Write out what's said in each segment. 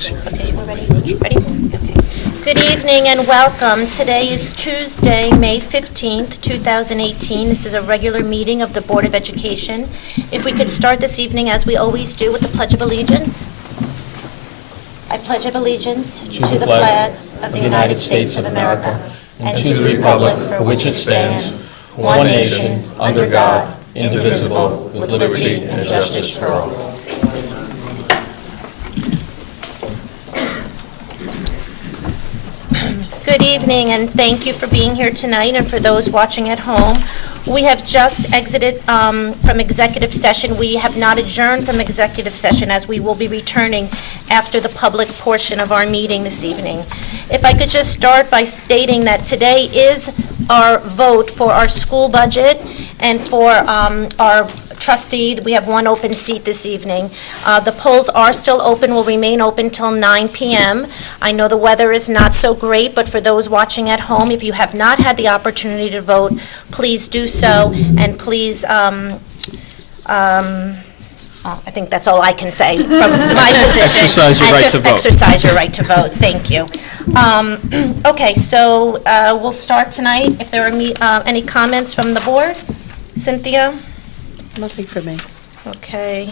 is here. Okay, we're ready? Ready? Okay. Good evening and welcome. Today is Tuesday, May 15th, 2018. This is a regular meeting of the Board of Education. If we could start this evening, as we always do, with the Pledge of Allegiance. I pledge of allegiance to the flag of the United States of America and to the republic for which it stands, one nation, under God, indivisible, with liberty and justice for all. Good evening, and thank you for being here tonight, and for those watching at home. We have just exited from executive session. We have not adjourned from executive session, as we will be returning after the public portion of our meeting this evening. If I could just start by stating that today is our vote for our school budget and for our trustee. We have one open seat this evening. The polls are still open, will remain open till 9 p.m. I know the weather is not so great, but for those watching at home, if you have not had the opportunity to vote, please do so, and please, I think that's all I can say from my position. Exercise your right to vote. Exercise your right to vote. Thank you. Okay, so we'll start tonight. If there are any comments from the board? Cynthia? Nothing for me. Okay.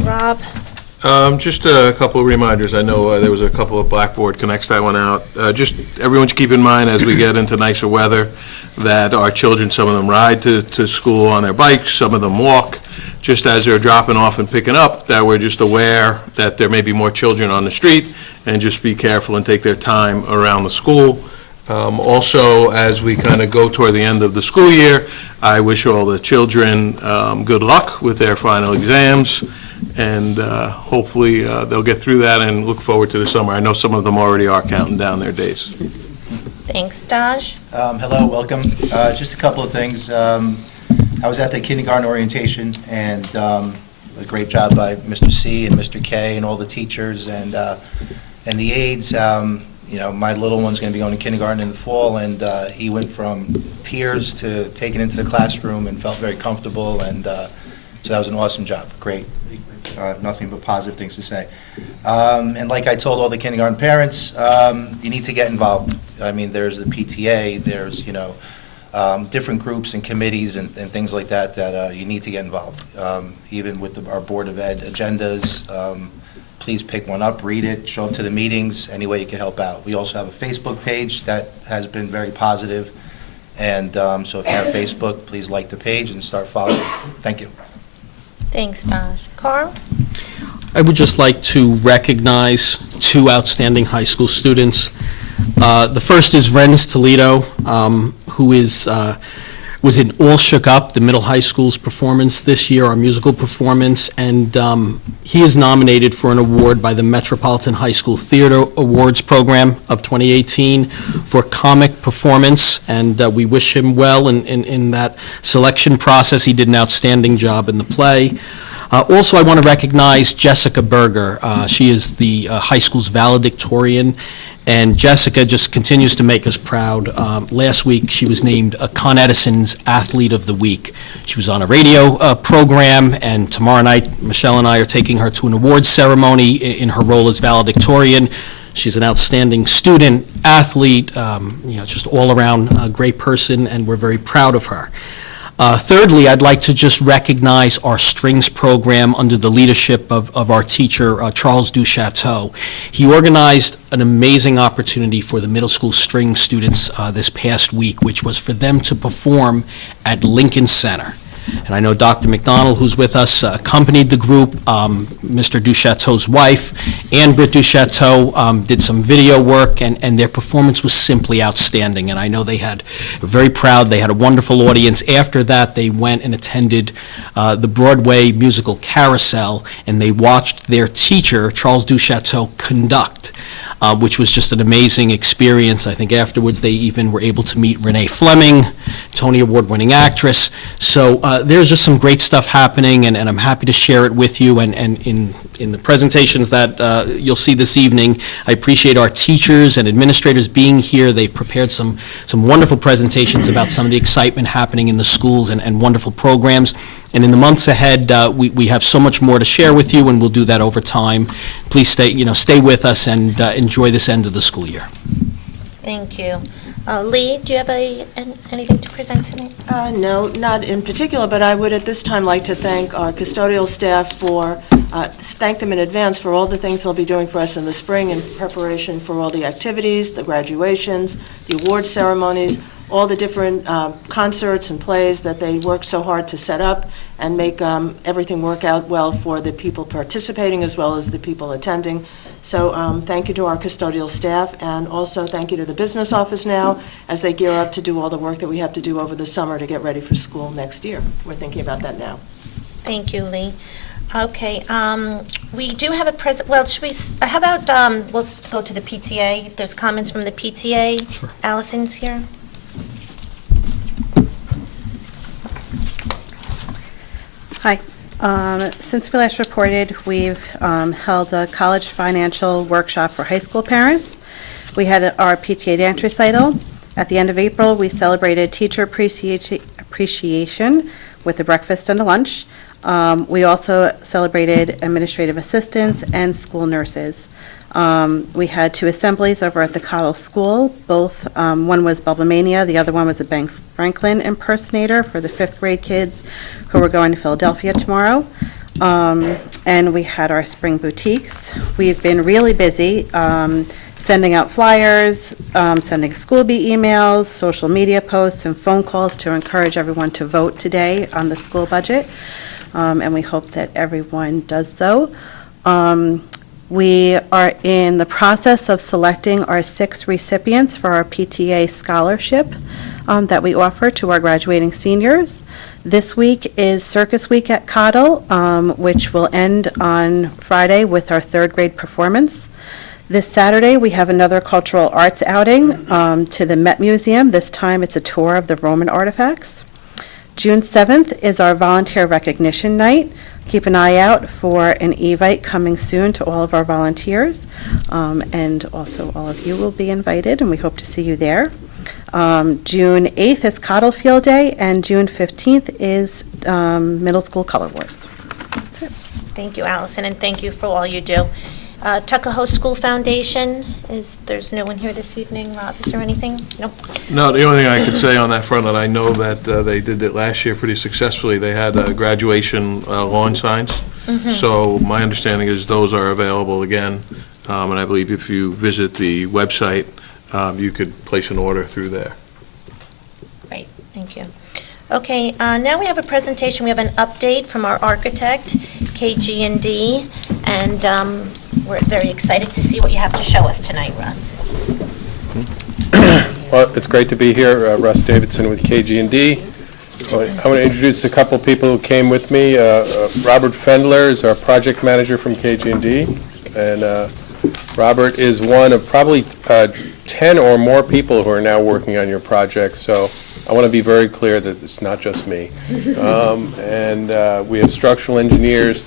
Rob? Just a couple of reminders. I know there was a couple of Blackboard Connects that went out. Just everyone should keep in mind as we get into nicer weather that our children, some of them ride to school on their bikes, some of them walk. Just as they're dropping off and picking up, that we're just aware that there may be more children on the street, and just be careful and take their time around the school. Also, as we kind of go toward the end of the school year, I wish all the children good luck with their final exams, and hopefully they'll get through that and look forward to the summer. I know some of them already are counting down their days. Thanks, Daj. Hello, welcome. Just a couple of things. I was at the kindergarten orientation, and a great job by Mr. C and Mr. K and all the teachers and the aides. You know, my little one's going to be going to kindergarten in the fall, and he went from tears to taking into the classroom and felt very comfortable, and so that was an awesome job. Great. Nothing but positive things to say. And like I told all the kindergarten parents, you need to get involved. I mean, there's the PTA, there's, you know, different groups and committees and things like that you need to get involved. Even with our Board of Ed agendas, please pick one up, read it, show up to the meetings, any way you can help out. We also have a Facebook page that has been very positive, and so if you have Facebook, please like the page and start following. Thank you. Thanks, Daj. Carl? I would just like to recognize two outstanding high school students. The first is Renz Toledo, who was in All Shook Up, the middle high school's performance this year, our musical performance, and he is nominated for an award by the Metropolitan High School Theater Awards Program of 2018 for comic performance, and we wish him well in that selection process. He did an outstanding job in the play. Also, I want to recognize Jessica Berger. She is the high school's valedictorian, and Jessica just continues to make us proud. Last week, she was named Con Edison's Athlete of the Week. She was on a radio program, and tomorrow night, Michelle and I are taking her to an awards ceremony in her role as valedictorian. She's an outstanding student, athlete, just all-around great person, and we're very proud of her. Thirdly, I'd like to just recognize our strings program under the leadership of our teacher, Charles Duchateau. He organized an amazing opportunity for the middle school string students this past week, which was for them to perform at Lincoln Center. And I know Dr. McDonald, who's with us, accompanied the group. Mr. Duchateau's wife, Anne Britt Duchateau, did some video work, and their performance was simply outstanding. And I know they were very proud. They had a wonderful audience. After that, they went and attended the Broadway musical Carousel, and they watched their teacher, Charles Duchateau, conduct. Which was just an amazing experience. I think afterwards they even were able to meet Renee Fleming, Tony Award-winning actress. So there's just some great stuff happening, and I'm happy to share it with you. And in the presentations that you'll see this evening, I appreciate our teachers and administrators being here. They've prepared some wonderful presentations about some of the excitement happening in the schools and wonderful programs. And in the months ahead, we have so much more to share with you, and we'll do that over time. Please stay with us and enjoy this end of the school year. Thank you. Lee, do you have anything to present tonight? No, not in particular, but I would at this time like to thank our custodial staff thank them in advance for all the things they'll be doing for us in the spring in preparation for all the activities, the graduations, the award ceremonies, all the different concerts and plays that they work so hard to set up and make everything work out well for the people participating as well as the people attending. So thank you to our custodial staff, and also thank you to the business office now as they gear up to do all the work that we have to do over the summer to get ready for school next year. We're thinking about that now. Thank you, Lee. Okay, we do have well, should we, how about, we'll go to the PTA, if there's comments from the PTA. Sure. Allison's here. Hi. Since we last reported, we've held a college financial workshop for high school parents. We had our PTA dance recital. At the end of April, we celebrated teacher appreciation with a breakfast and a lunch. We also celebrated administrative assistants and school nurses. We had 2 assemblies over at the Cottle School. Both, one was Bubble-mania, the other one was a Ben Franklin impersonator for the 5th grade kids who are going to Philadelphia tomorrow. And we had our spring boutiques. We've been really busy sending out flyers, sending school bee emails, social media posts, and phone calls to encourage everyone to vote today on the school budget. And we hope that everyone does so. We are in the process of selecting our 6 recipients for our PTA scholarship that we offer to our graduating seniors. This week is Circus Week at Cottle, which will end on Friday with our 3rd grade performance. This Saturday, we have another cultural arts outing to the Met Museum. This time, it's a tour of the Roman artifacts. June 7th is our volunteer recognition night. Keep an eye out for an Evite coming soon to all of our volunteers. And also all of you will be invited, and we hope to see you there. June 8th is Cottle Field Day, and June 15th is Middle School Color Wars. That's it. Thank you, Allison, and thank you for all you do. Tuckahoe School Foundation, there's no one here this evening. Rob, is there anything? Nope. No, the only thing I could say on that front, and I know that they did it last year pretty successfully, they had graduation lawn signs. So my understanding is those are available again, and I believe if you visit the website, you could place an order through there. Great, thank you. Okay, now we have a presentation. We have an update from our architect, KG&D, and we're very excited to see what you have to show us tonight, Russ. Well, it's great to be here. Russ Davidson with KG&D. I want to introduce a couple people who came with me. Robert Fendler is our project manager from KG&D, and Robert is one of probably 10 or more people who are now working on your project, so I want to be very clear that it's not just me. And we have structural engineers,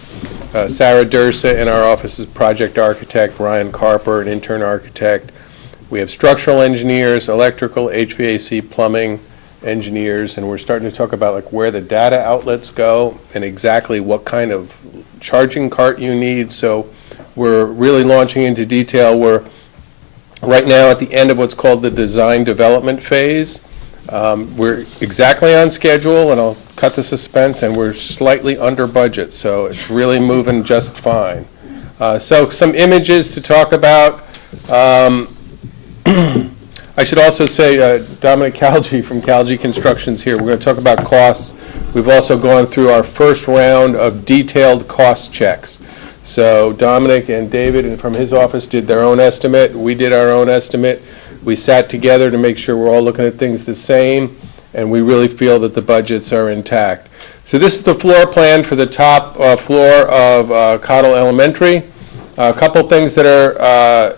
Sarah Dursa in our office is project architect, Ryan Carper, an intern architect. We have structural engineers, electrical, HVAC, plumbing engineers, and we're starting to talk about like where the data outlets go and exactly what kind of charging cart you need. So we're really launching into detail. We're right now at the end of what's called the design development phase. We're exactly on schedule, and I'll cut the suspense, and we're slightly under budget, so it's really moving just fine. So some images to talk about. I should also say Dominic Calgi from Calgi Construction's here. We're going to talk about costs. We've also gone through our first round of detailed cost checks. So Dominic and David from his office did their own estimate. We did our own estimate. We sat together to make sure we're all looking at things the same, and we really feel that the budgets are intact. So this is the floor plan for the top floor of Cottle Elementary. A couple things that are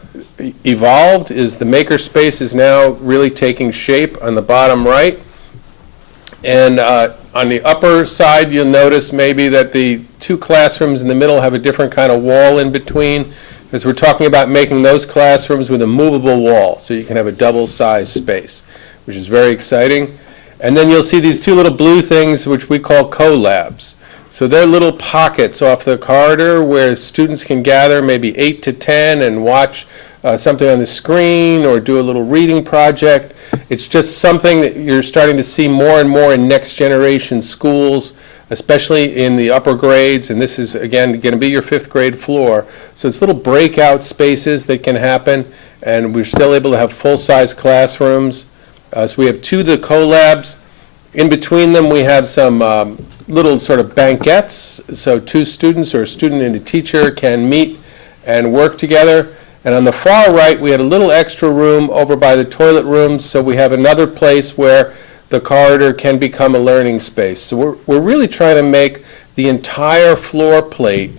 evolved is the maker space is now really taking shape on the bottom right. And on the upper side, you'll notice maybe that the 2 classrooms in the middle have a different kind of wall in between, because we're talking about making those classrooms with a movable wall, so you can have a double-sized space, which is very exciting. And then you'll see these two little blue things, which we call co-labs. So they're little pockets off the corridor where students can gather, maybe 8 to 10, and watch something on the screen or do a little reading project. It's just something that you're starting to see more and more in next generation schools, especially in the upper grades, and this is, again, going to be your 5th grade floor. So it's little breakout spaces that can happen, and we're still able to have full-size classrooms. So we have 2 of the co-labs. In between them, we have some little sort of banquettes, so 2 students or a student and a teacher can meet and work together. And on the far right, we had a little extra room over by the toilet rooms, so we have another place where the corridor can become a learning space. So we're really trying to make the entire floor plate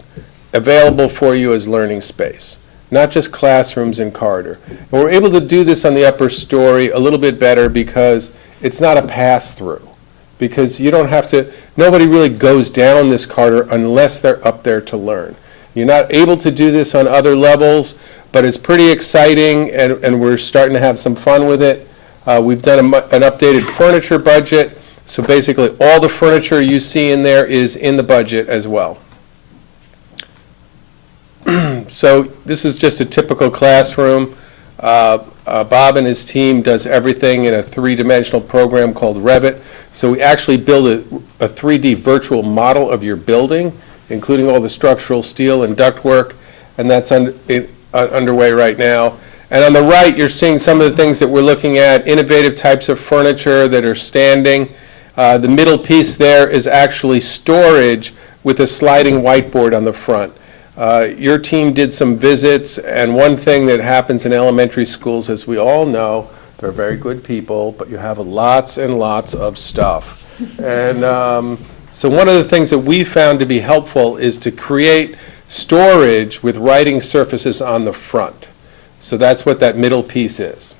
available for you as learning space, not just classrooms and corridor. And we're able to do this on the upper story a little bit better because it's not a pass-through. Because you don't have to, nobody really goes down this corridor unless they're up there to learn. You're not able to do this on other levels, but it's pretty exciting, and we're starting to have some fun with it. We've done an updated furniture budget, so basically all the furniture you see in there is in the budget as well. So this is just a typical classroom. Bob and his team does everything in a 3-dimensional program called Revit. So we actually build a 3D virtual model of your building, including all the structural steel and ductwork, and that's underway right now. And on the right, you're seeing some of the things that we're looking at, innovative types of furniture that are standing. The middle piece there is actually storage with a sliding whiteboard on the front. Your team did some visits, and one thing that happens in elementary schools, as we all know, they're very good people, but you have lots and lots of stuff. And so one of the things that we found to be helpful is to create storage with writing surfaces on the front. So that's what that middle piece is.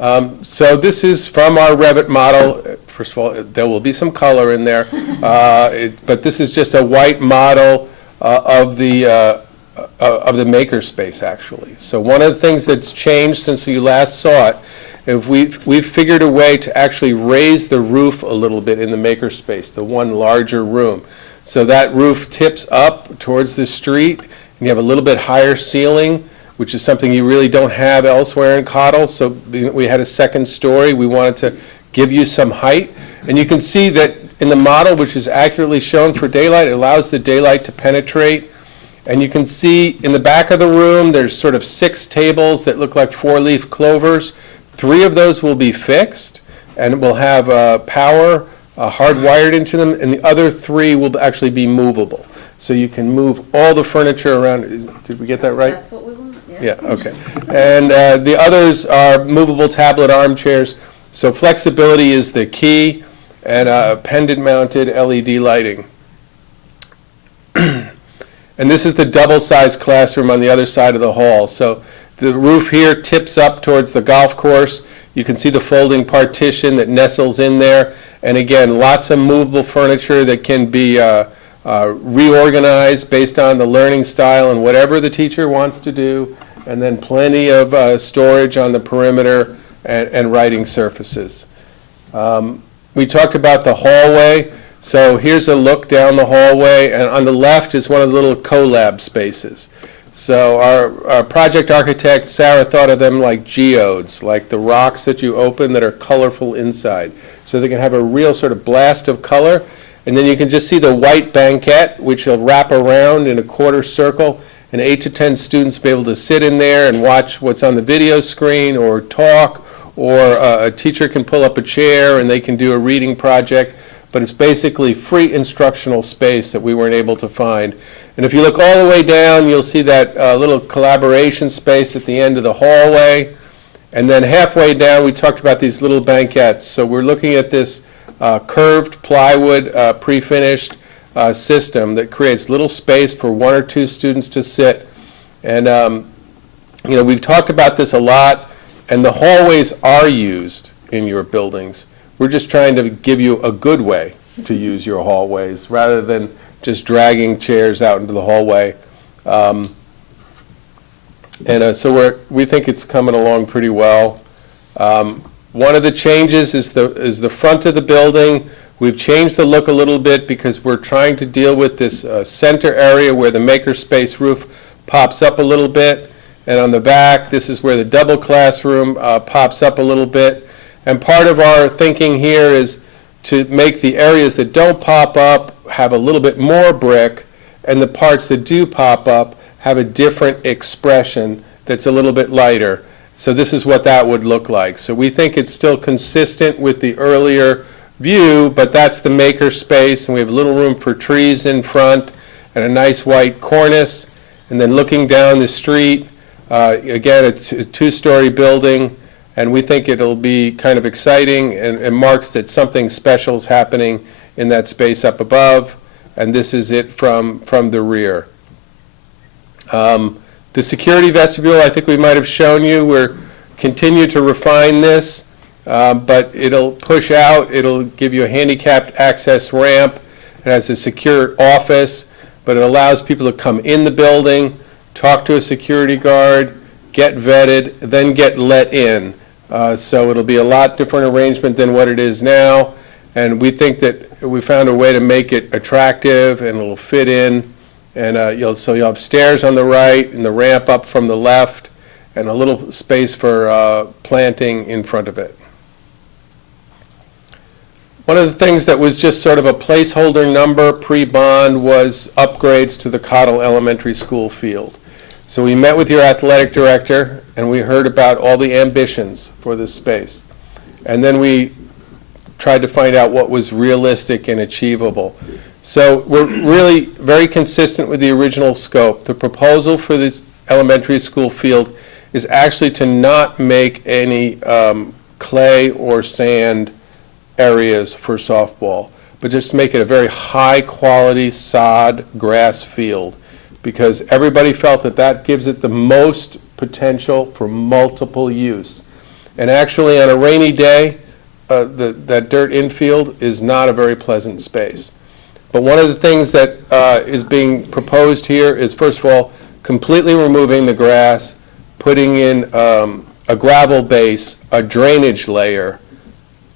So this is from our Revit model. First of all, there will be some color in there, but this is just a white model of the makerspace, actually. So one of the things that's changed since you last saw it is we've figured a way to actually raise the roof a little bit in the makerspace, the one larger room. So that roof tips up towards the street, and you have a little bit higher ceiling, which is something you really don't have elsewhere in Cottle. So we had a second story. We wanted to give you some height. And you can see that in the model, which is accurately shown for daylight, it allows the daylight to penetrate. And you can see in the back of the room, there's sort of 6 tables that look like 4-leaf clovers. 3 of those will be fixed, and will have power hardwired into them, and the other 3 will actually be movable. So you can move all the furniture around. Did we get that right? That's what we want, yeah. Yeah, okay. And the others are movable tablet armchairs. So flexibility is the key, and pendant-mounted LED lighting. And this is the double-sized classroom on the other side of the hall. So the roof here tips up towards the golf course. You can see the folding partition that nestles in there. And again, lots of movable furniture that can be reorganized based on the learning style and whatever the teacher wants to do. And then plenty of storage on the perimeter and writing surfaces. We talked about the hallway. So here's a look down the hallway, and on the left is one of the little collab spaces. So our project architect, Sarah, thought of them like geodes, like the rocks that you open that are colorful inside. So they can have a real sort of blast of color. And then you can just see the white banquette, which will wrap around in a quarter circle, and 8 to 10 students will be able to sit in there and watch what's on the video screen or talk, or a teacher can pull up a chair and they can do a reading project. But it's basically free instructional space that we weren't able to find. And if you look all the way down, you'll see that little collaboration space at the end of the hallway. And then halfway down, we talked about these little banquettes. So we're looking at this curved plywood pre-finished system that creates little space for 1 or 2 students to sit. And you know, we've talked about this a lot, and the hallways are used in your buildings. We're just trying to give you a good way to use your hallways rather than just dragging chairs out into the hallway. So we think it's coming along pretty well. One of the changes is the front of the building. We've changed the look a little bit because we're trying to deal with this center area where the makerspace roof pops up a little bit. And on the back, this is where the double classroom pops up a little bit. And part of our thinking here is to make the areas that don't pop up have a little bit more brick, and the parts that do pop up have a different expression that's a little bit lighter. So this is what that would look like. So we think it's still consistent with the earlier view, but that's the maker space, and we have a little room for trees in front and a nice white cornice. And then looking down the street, again, it's a two-story building, and we think it'll be kind of exciting and marks that something special is happening in that space up above. And this is it from the rear. The security vestibule, I think we might have shown you. We're continue to refine this, but it'll push out. It'll give you a handicapped access ramp. It has a secure office, but it allows people to come in the building, talk to a security guard, get vetted, then get let in. So it'll be a lot different arrangement than what it is now. And we think that we found a way to make it attractive and it'll fit in. And you'll have stairs on the right and the ramp up from the left and a little space for planting in front of it. One of the things that was just sort of a placeholder number pre-bond was upgrades to the Cottle Elementary School field. So we met with your athletic director and we heard about all the ambitions for this space. And then we tried to find out what was realistic and achievable. So we're really very consistent with the original scope. The proposal for this elementary school field is actually to not make any clay or sand areas for softball, but just make it a very high-quality sod grass field, because everybody felt that that gives it the most potential for multiple use. And actually, on a rainy day, that dirt infield is not a very pleasant space. But one of the things that is being proposed here is, first of all, completely removing the grass, putting in a gravel base, a drainage layer,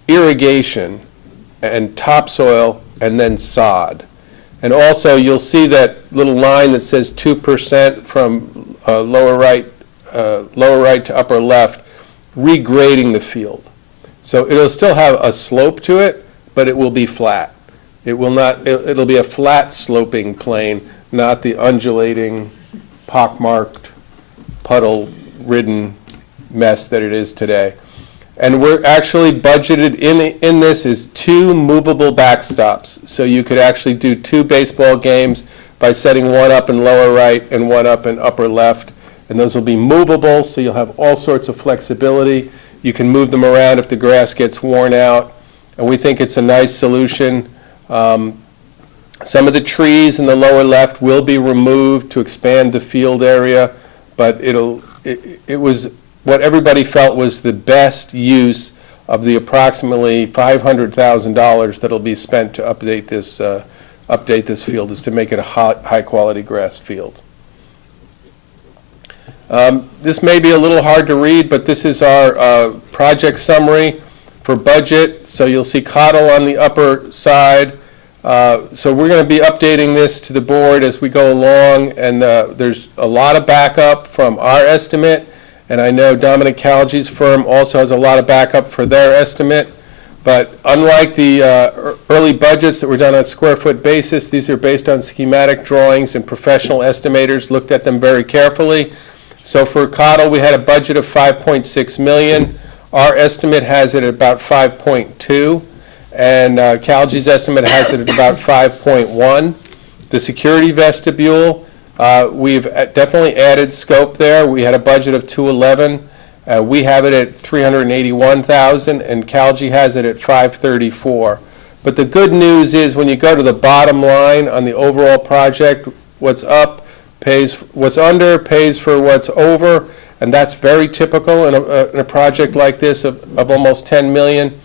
irrigation, and topsoil, and then sod. And also, you'll see that little line that says 2% from lower right to upper left, regrading the field. So it'll still have a slope to it, but it will be flat. It will not. It'll be a flat sloping plane, not the undulating, pockmarked, puddle-ridden mess that it is today. And we're actually budgeted in this is 2 movable backstops. So you could actually do 2 baseball games by setting one up in lower right and one up in upper left. And those will be movable, so you'll have all sorts of flexibility. You can move them around if the grass gets worn out. And we think it's a nice solution. Some of the trees in the lower left will be removed to expand the field area, but it was what everybody felt was the best use of the approximately $500,000 that'll be spent to update this field, is to make it a high-quality grass field. This may be a little hard to read, but this is our project summary for budget. So you'll see Cottle on the upper side. So we're going to be updating this to the board as we go along, and there's a lot of backup from our estimate. And I know Dominic Calgi's firm also has a lot of backup for their estimate. But unlike the early budgets that were done on a square foot basis, these are based on schematic drawings, and professional estimators looked at them very carefully. So for Cottle, we had a budget of $5.6 million. Our estimate has it at about 5.2, and Calgi's estimate has it at about 5.1. The security vestibule, we've definitely added scope there. We had a budget of $211. We have it at $381,000, and Calgi has it at $534. But the good news is when you go to the bottom line on the overall project, what's up pays, what's under pays for what's over, and that's very typical in a project like this of almost $10 million.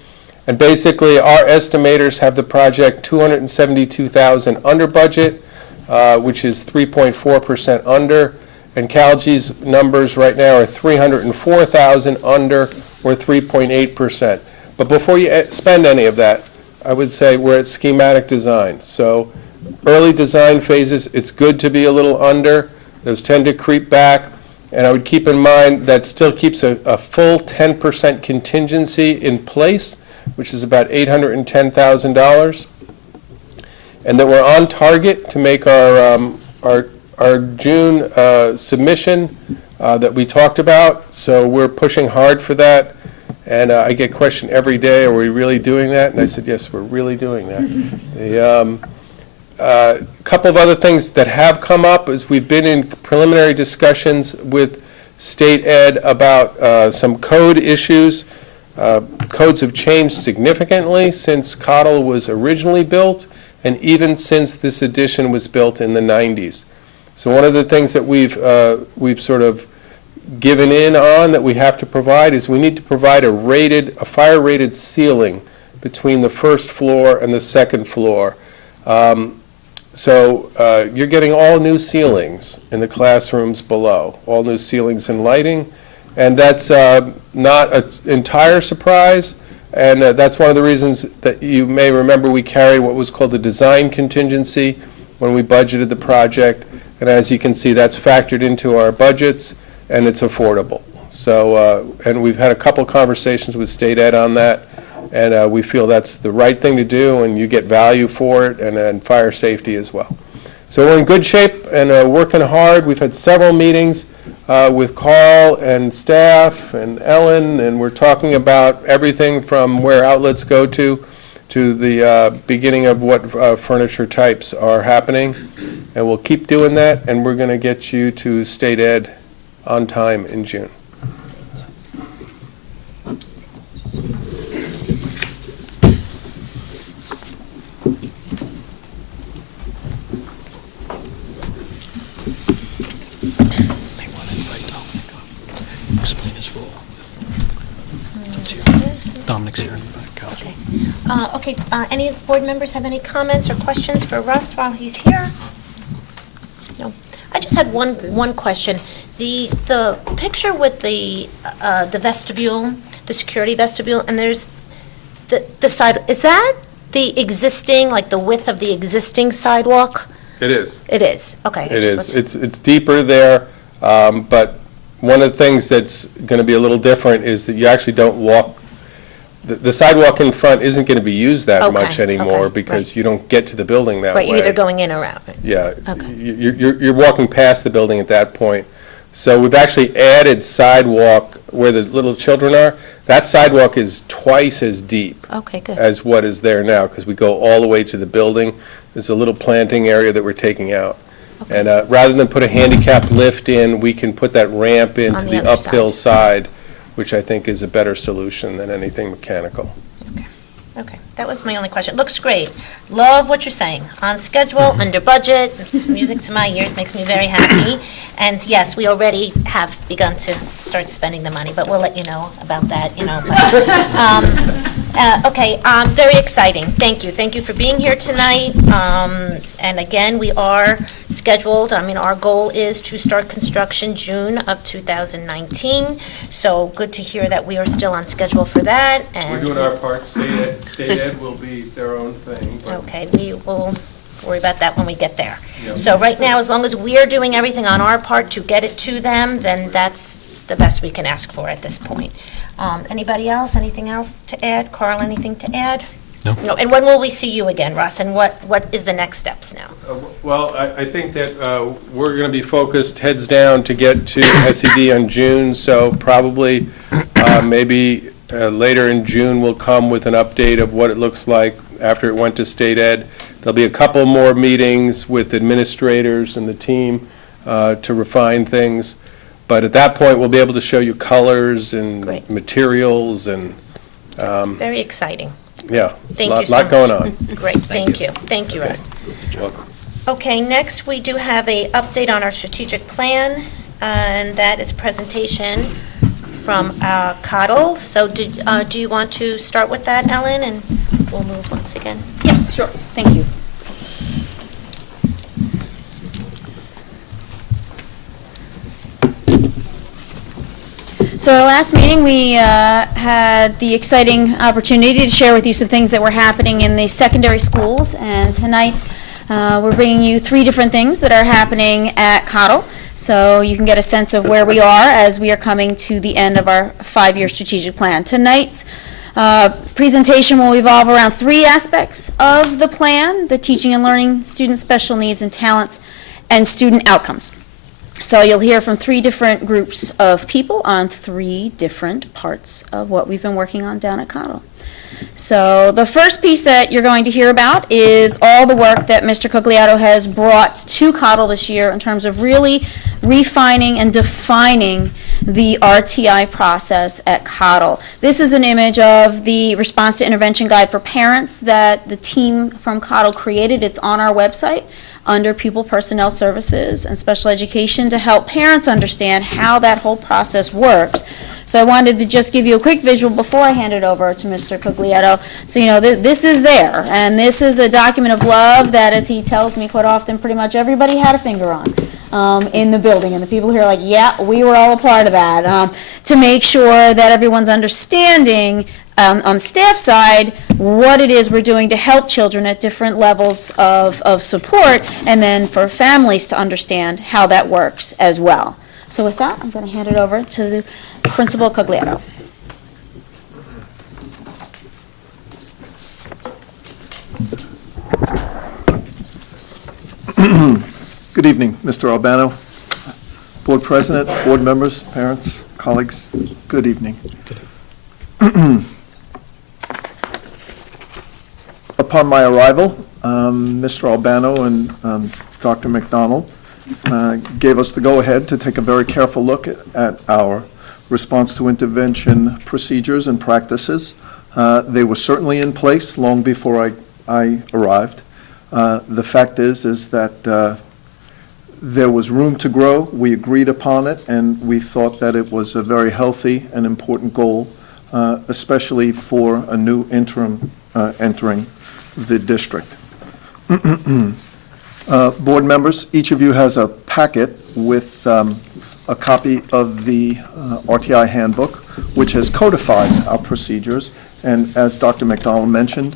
And basically, our estimators have the project $272,000 under budget, which is 3.4% under. And Calgi's numbers right now are $304,000 under, or 3.8%. But before you spend any of that, I would say we're at schematic design. So early design phases, it's good to be a little under. Those tend to creep back. And I would keep in mind that still keeps a full 10% contingency in place, which is about $810,000. And that we're on target to make our June submission that we talked about. So we're pushing hard for that. And I get questioned every day, are we really doing that? And I said, yes, we're really doing that. A couple of other things that have come up is we've been in preliminary discussions with state ed about some code issues. Codes have changed significantly since Cottle was originally built, and even since this addition was built in the 90s. So one of the things that we've sort of given in on that we have to provide is we need to provide a fire-rated ceiling between the first floor and the second floor. So you're getting all new ceilings in the classrooms below, all new ceilings and lighting, and that's not an entire surprise, and that's one of the reasons that you may remember we carry what was called the design contingency when we budgeted the project, and as you can see, that's factored into our budgets, and it's affordable. So, and we've had a couple conversations with state ed on that, and we feel that's the right thing to do, and you get value for it, and fire safety as well. So we're in good shape and working hard. We've had several meetings with Carl and staff and Ellen, and we're talking about everything from where outlets go to the beginning of what furniture types are happening. And we'll keep doing that, and we're going to get you to state ed on time in June. Explain his role. Dominic's here in the back. Okay, any board members have any comments or questions for Russ while he's here? No. I just had one question. The picture with the vestibule, the security vestibule, and there's the side, is that the existing, like the width of the existing sidewalk? It is. It is, okay. It is. It's deeper there, but one of the things that's going to be a little different is that you actually don't walk, the sidewalk in front isn't going to be used that Okay, much anymore okay, because right. you don't get to the building that way. Right, you're either going in or out. Right? Yeah. Okay. You're walking past the building at that point. So we've actually added sidewalk where the little children are. That sidewalk is twice as deep Okay, good. as what is there now because we go all the way to the building. There's a little planting area that we're taking out. Okay. And rather than put a handicap lift in, we can put that ramp into On the the other uphill side, which I think is a better solution than anything mechanical. Okay, that was my only question. Looks great. Love what you're saying. On schedule, under budget, it's music to my ears, makes me very happy. And yes, we already have begun to start spending the money, but we'll let you know about that, you know. Okay, very exciting. Thank you. Thank you for being here tonight. And again, we are scheduled, our goal is to start construction June of 2019. So good to hear that we are still on schedule for that. And We're doing our part. State ed will be their own thing. but- okay, we will worry about that when we get there. So right now, as long as we're doing everything on our part to get it to them, then that's the best we can ask for at this point. Anybody else, anything else to add? Carl, anything to add? No. And when will we see you again, Russ, and what is the next steps now? Well, I think that we're going to be focused heads down to get to SED on June, so probably maybe later in June we'll come with an update of what it looks like after it went to state ed. There'll be a couple more meetings with administrators and the team to refine things, but at that point we'll be able to show you colors and Great. materials and, Very exciting. yeah, Thank you so lot going much. on. Great, thank you. Thank you, Russ. You're welcome. Okay, next, we do have a update on our strategic plan, and that is a presentation from Cottle. So do you want to start with that, Ellen, and we'll move once again? Yes, sure. Thank you. So our last meeting, we had the exciting opportunity to share with you some things that were happening in the secondary schools, and tonight we're bringing you 3 different things that are happening at Cottle, so you can get a sense of where we are as we are coming to the end of our 5-year strategic plan. Tonight's presentation will revolve around 3 aspects of the plan: the teaching and learning, student special needs and talents, and student outcomes. So you'll hear from 3 different groups of people on 3 different parts of what we've been working on down at Cottle. So the first piece that you're going to hear about is all the work that Mr. Cogliato has brought to Cottle this year in terms of really refining and defining the RTI process at Cottle. This is an image of the response to intervention guide for parents that the team from Cottle created. It's on our website under Pupil Personnel Services and Special Education to help parents understand how that whole process works. So I wanted to just give you a quick visual before I hand it over to Mr. Cogliato. So, you know, this is there, and this is a document of love that, as he tells me quite often, pretty much everybody had a finger on in the building. And the people here are like, yeah, we were all a part of that, to make sure that everyone's understanding on the staff side what it is we're doing to help children at different levels of support, and then for families to understand how that works as well. So with that, I'm going to hand it over to the Principal Cogliato. Good evening, Mr. Albano, Board President, board members, parents, colleagues. Good evening. Upon my arrival, Mr. Albano and Dr. McDonald gave us the go-ahead to take a very careful look at our response to intervention procedures and practices. They were certainly in place long before I arrived. The fact is that there was room to grow. We agreed upon it, and we thought that it was a very healthy and important goal, especially for a new interim entering the district. Board members, each of you has a packet with a copy of the RTI handbook, which has codified our procedures. And as Dr. McDonald mentioned,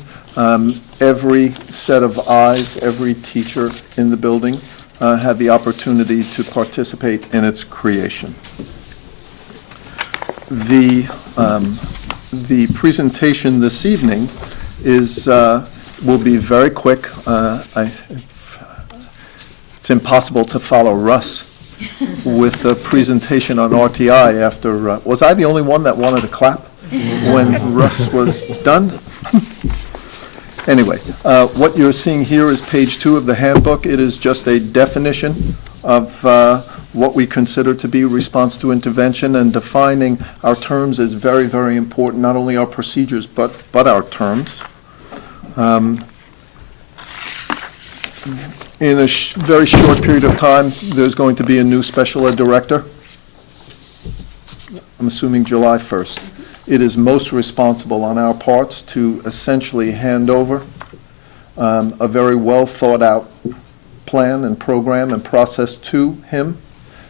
every set of eyes, every teacher in the building had the opportunity to participate in its creation. The presentation this evening will be very quick. It's impossible to follow Russ with a presentation on RTI after, was I the only one that wanted to clap when Russ was done? Anyway, what you're seeing here is page 2 of the handbook. It is just a definition of what we consider to be response to intervention, and defining our terms is very, very important, not only our procedures, but our terms. In a very short period of time, there's going to be a new special ed director. I'm assuming July 1st. It is most responsible on our parts to essentially hand over a very well thought out plan and program and process to him,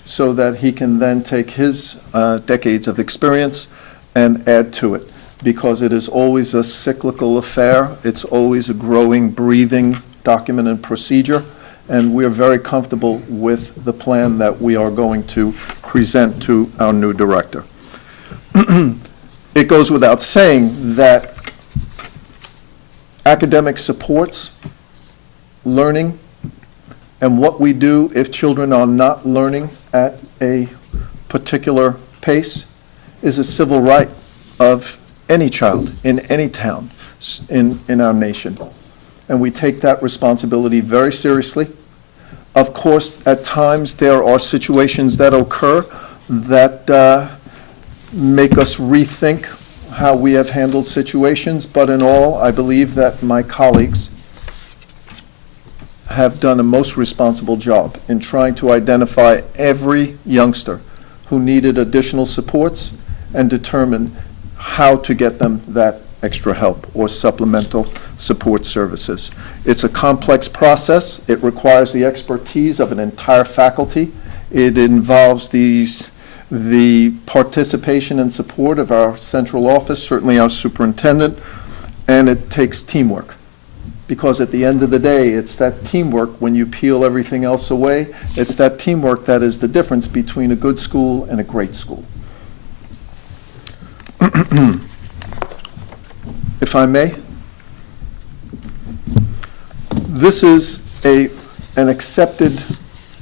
so that he can then take his decades of experience and add to it, because it is always a cyclical affair. It's always a growing, breathing document and procedure, and we're very comfortable with the plan that we are going to present to our new director. It goes without saying that academic supports learning, and what we do if children are not learning at a particular pace is a civil right of any child in any town in our nation. And we take that responsibility very seriously. Of course, at times there are situations that occur that make us rethink how we have handled situations, but in all, I believe that my colleagues have done a most responsible job in trying to identify every youngster who needed additional supports and determine how to get them that extra help or supplemental support services. It's a complex process. It requires the expertise of an entire faculty. It involves these the participation and support of our central office, certainly our superintendent, and it takes teamwork. Because at the end of the day, it's that teamwork, when you peel everything else away, it's that teamwork that is the difference between a good school and a great school. If I may, this is an accepted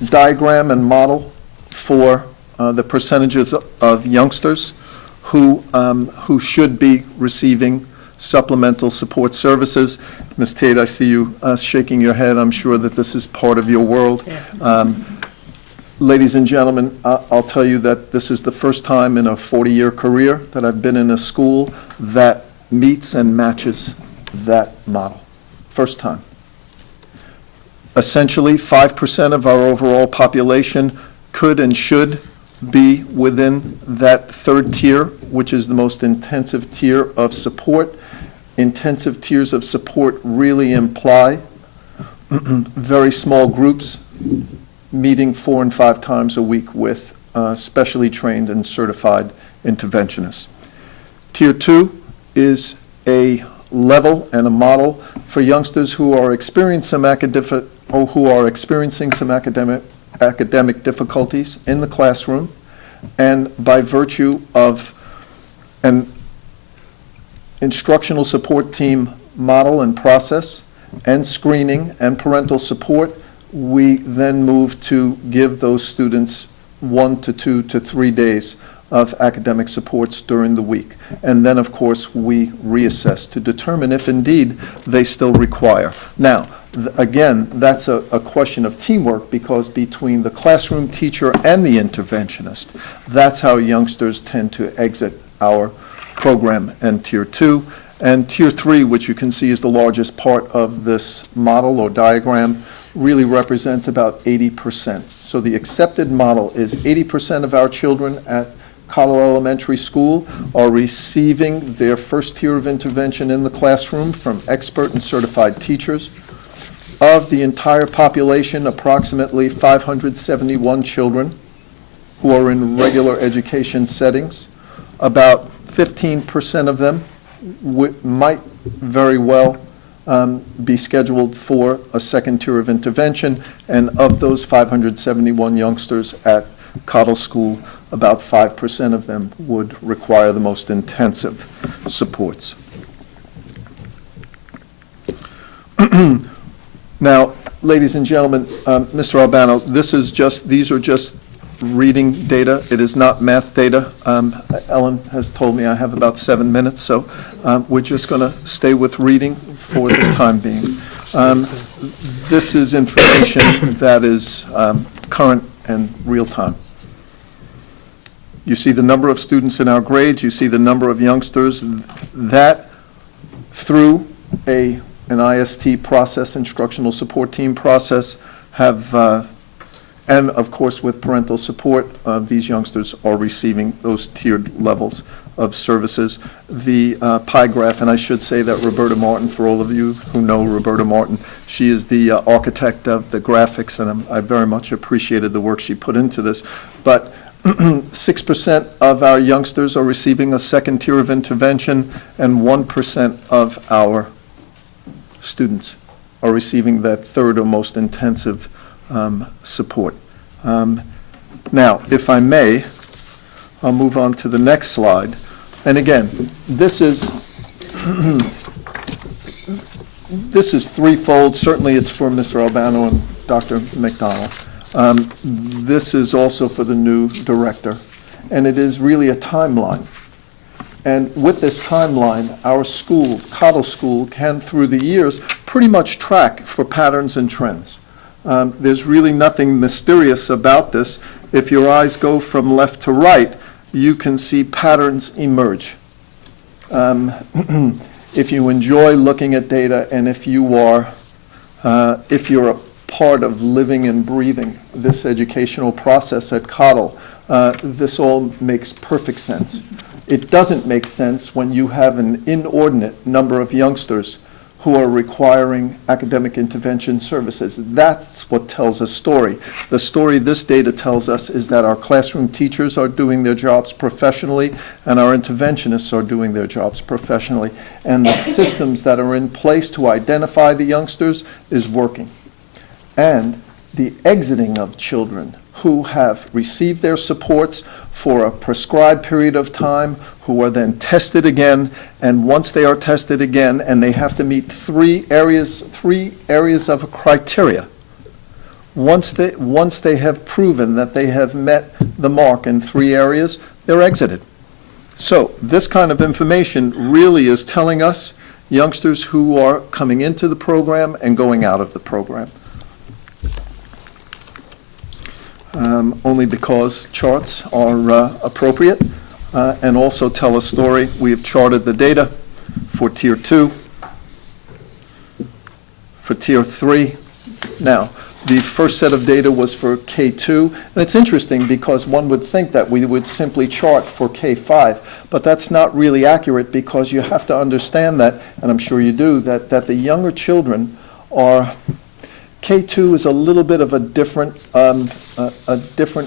diagram and model for the percentages of youngsters who should be receiving supplemental support services. Ms. Tate, I see you shaking your head. I'm sure that this is part of your world. Ladies and gentlemen, I'll tell you that this is the first time in a 40-year career that I've been in a school that meets and matches that model. First time. Essentially, 5% of our overall population could and should be within that third tier, which is the most intensive tier of support. Intensive tiers of support really imply very small groups meeting 4 and 5 times a week with specially trained and certified interventionists. Tier 2 is a level and a model for youngsters who are experiencing some academic difficulties in the classroom, and by virtue of an instructional support team model and process and screening and parental support, we then move to give those students 1 to 2 to 3 days of academic supports during the week. And then, of course, we reassess to determine if indeed they still require. Now, again, that's a question of teamwork, because between the classroom teacher and the interventionist, that's how youngsters tend to exit our program and Tier 2. And Tier 3, which you can see is the largest part of this model or diagram, really represents about 80%. So the accepted model is 80% of our children at Cottle Elementary School are receiving their first tier of intervention in the classroom from expert and certified teachers. Of the entire population, approximately 571 children who are in regular education settings, about 15% of them might very well be scheduled for a second tier of intervention, and of those 571 youngsters at Cottle School, about 5% of them would require the most intensive supports. Now, ladies and gentlemen, Mr. Albano, these are just reading data. It is not math data. Ellen has told me I have about 7 minutes, so we're just going to stay with reading for the time being. This is information that is current and real time. You see the number of students in our grades. You see the number of youngsters that, through an IST process, instructional support team process, have, and of course with parental support, these youngsters are receiving those tiered levels of services. The pie graph, and I should say that Roberta Martin, for all of you who know Roberta Martin, she is the architect of the graphics, and I very much appreciated the work she put into this. But 6% of our youngsters are receiving a second tier of intervention, and 1% of our students are receiving that third or most intensive support. Now, if I may, I'll move on to the next slide. And again, this is this is threefold. Certainly it's for Mr. Albano and Dr. McDonald. This is also for the new director. And it is really a timeline. And with this timeline, our school, Cottle School, can, through the years, pretty much track for patterns and trends. There's really nothing mysterious about this. If your eyes go from left to right, you can see patterns emerge. If you enjoy looking at data, and if you're a part of living and breathing this educational process at Cottle, this all makes perfect sense. It doesn't make sense when you have an inordinate number of youngsters who are requiring academic intervention services. That's what tells a story. The story this data tells us is that our classroom teachers are doing their jobs professionally, and our interventionists are doing their jobs professionally. And the systems that are in place to identify the youngsters is working. And the exiting of children who have received their supports for a prescribed period of time, who are then tested again, and once they are tested again, and they have to meet three areas of a criteria. Once they have proven that they have met the mark in 3 areas, they're exited. So this kind of information really is telling us youngsters who are coming into the program and going out of the program. Only because charts are appropriate and also tell a story. We have charted the data for Tier 2, for Tier 3. Now, the first set of data was for K2, and it's interesting because one would think that we would simply chart for K5, but that's not really accurate because you have to understand that, and I'm sure you do, that the younger children are K2 is a little bit of a different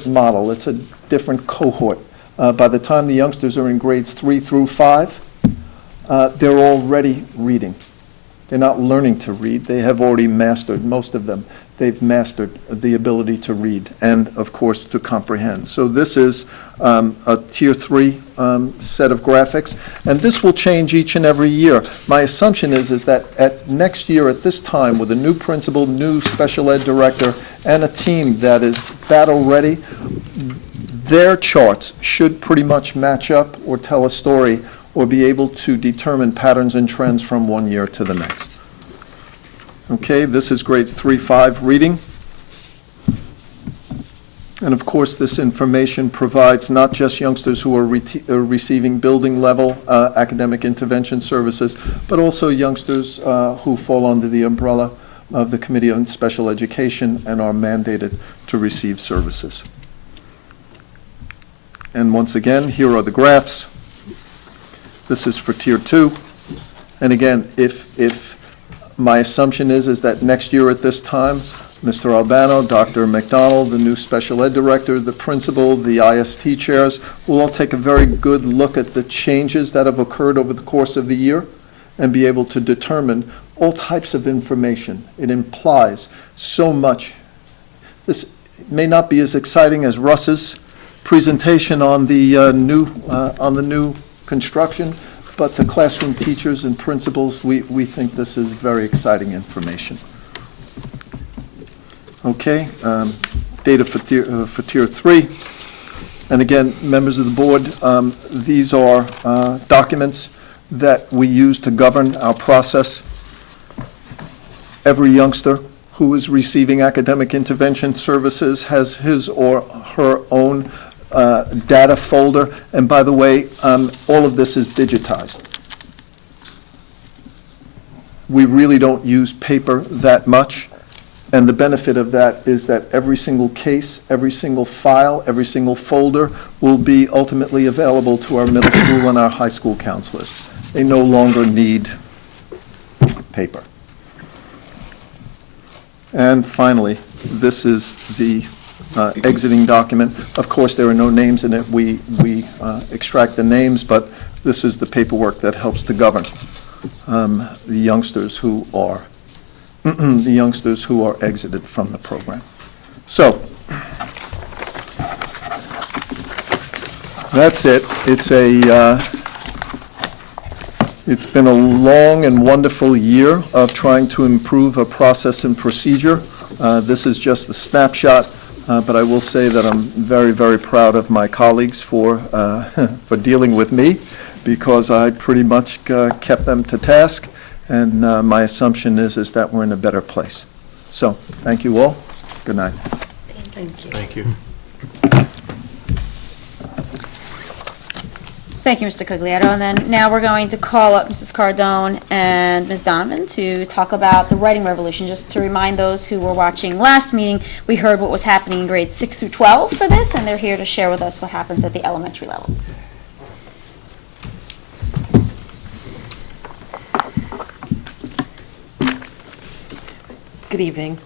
model. It's a different cohort. By the time the youngsters are in grades 3 through 5, they're already reading. They're not learning to read. They have already mastered, most of them, they've mastered the ability to read and, of course, to comprehend. So this is a Tier 3 set of graphics, and this will change each and every year. My assumption is that next year at this time, with a new principal, new special ed director, and a team that is battle-ready, their charts should pretty much match up or tell a story or be able to determine patterns and trends from one year to the next. Okay, this is grades 3-5 reading. And of course, this information provides not just youngsters who are receiving building level academic intervention services, but also youngsters who fall under the umbrella of the Committee on Special Education and are mandated to receive services. And once again, here are the graphs. This is for Tier 2. And again, if my assumption is that next year at this time, Mr. Albano, Dr. McDonald, the new special ed director, the principal, the IST chairs, will all take a very good look at the changes that have occurred over the course of the year and be able to determine all types of information. It implies so much. This may not be as exciting as Russ's presentation on the new construction, but to classroom teachers and principals, we think this is very exciting information. Okay, data for Tier 3. And again, members of the board, these are documents that we use to govern our process. Every youngster who is receiving academic intervention services has his or her own data folder. And by the way, all of this is digitized. We really don't use paper that much. And the benefit of that is that every single case, every single file, every single folder will be ultimately available to our middle school and our high school counselors. They no longer need paper. And finally, this is the exiting document. Of course, there are no names in it. We extract the names, but this is the paperwork that helps to govern the youngsters who are exited from the program. So that's it. It's been a long and wonderful year of trying to improve a process and procedure. This is just a snapshot, but I will say that I'm very, very proud of my colleagues for dealing with me, because I pretty much kept them to task. And my assumption is that we're in a better place. So, thank you all. Good night. Thank you. Thank you. Thank you, Mr. Cuglietto. And then now we're going to call up Mrs. Cardone and Ms. Donovan to talk about the writing revolution. Just to remind those who were watching last meeting, we heard what was happening in grades 6 through 12 for this, and they're here to share with us what happens at the elementary level. Good evening.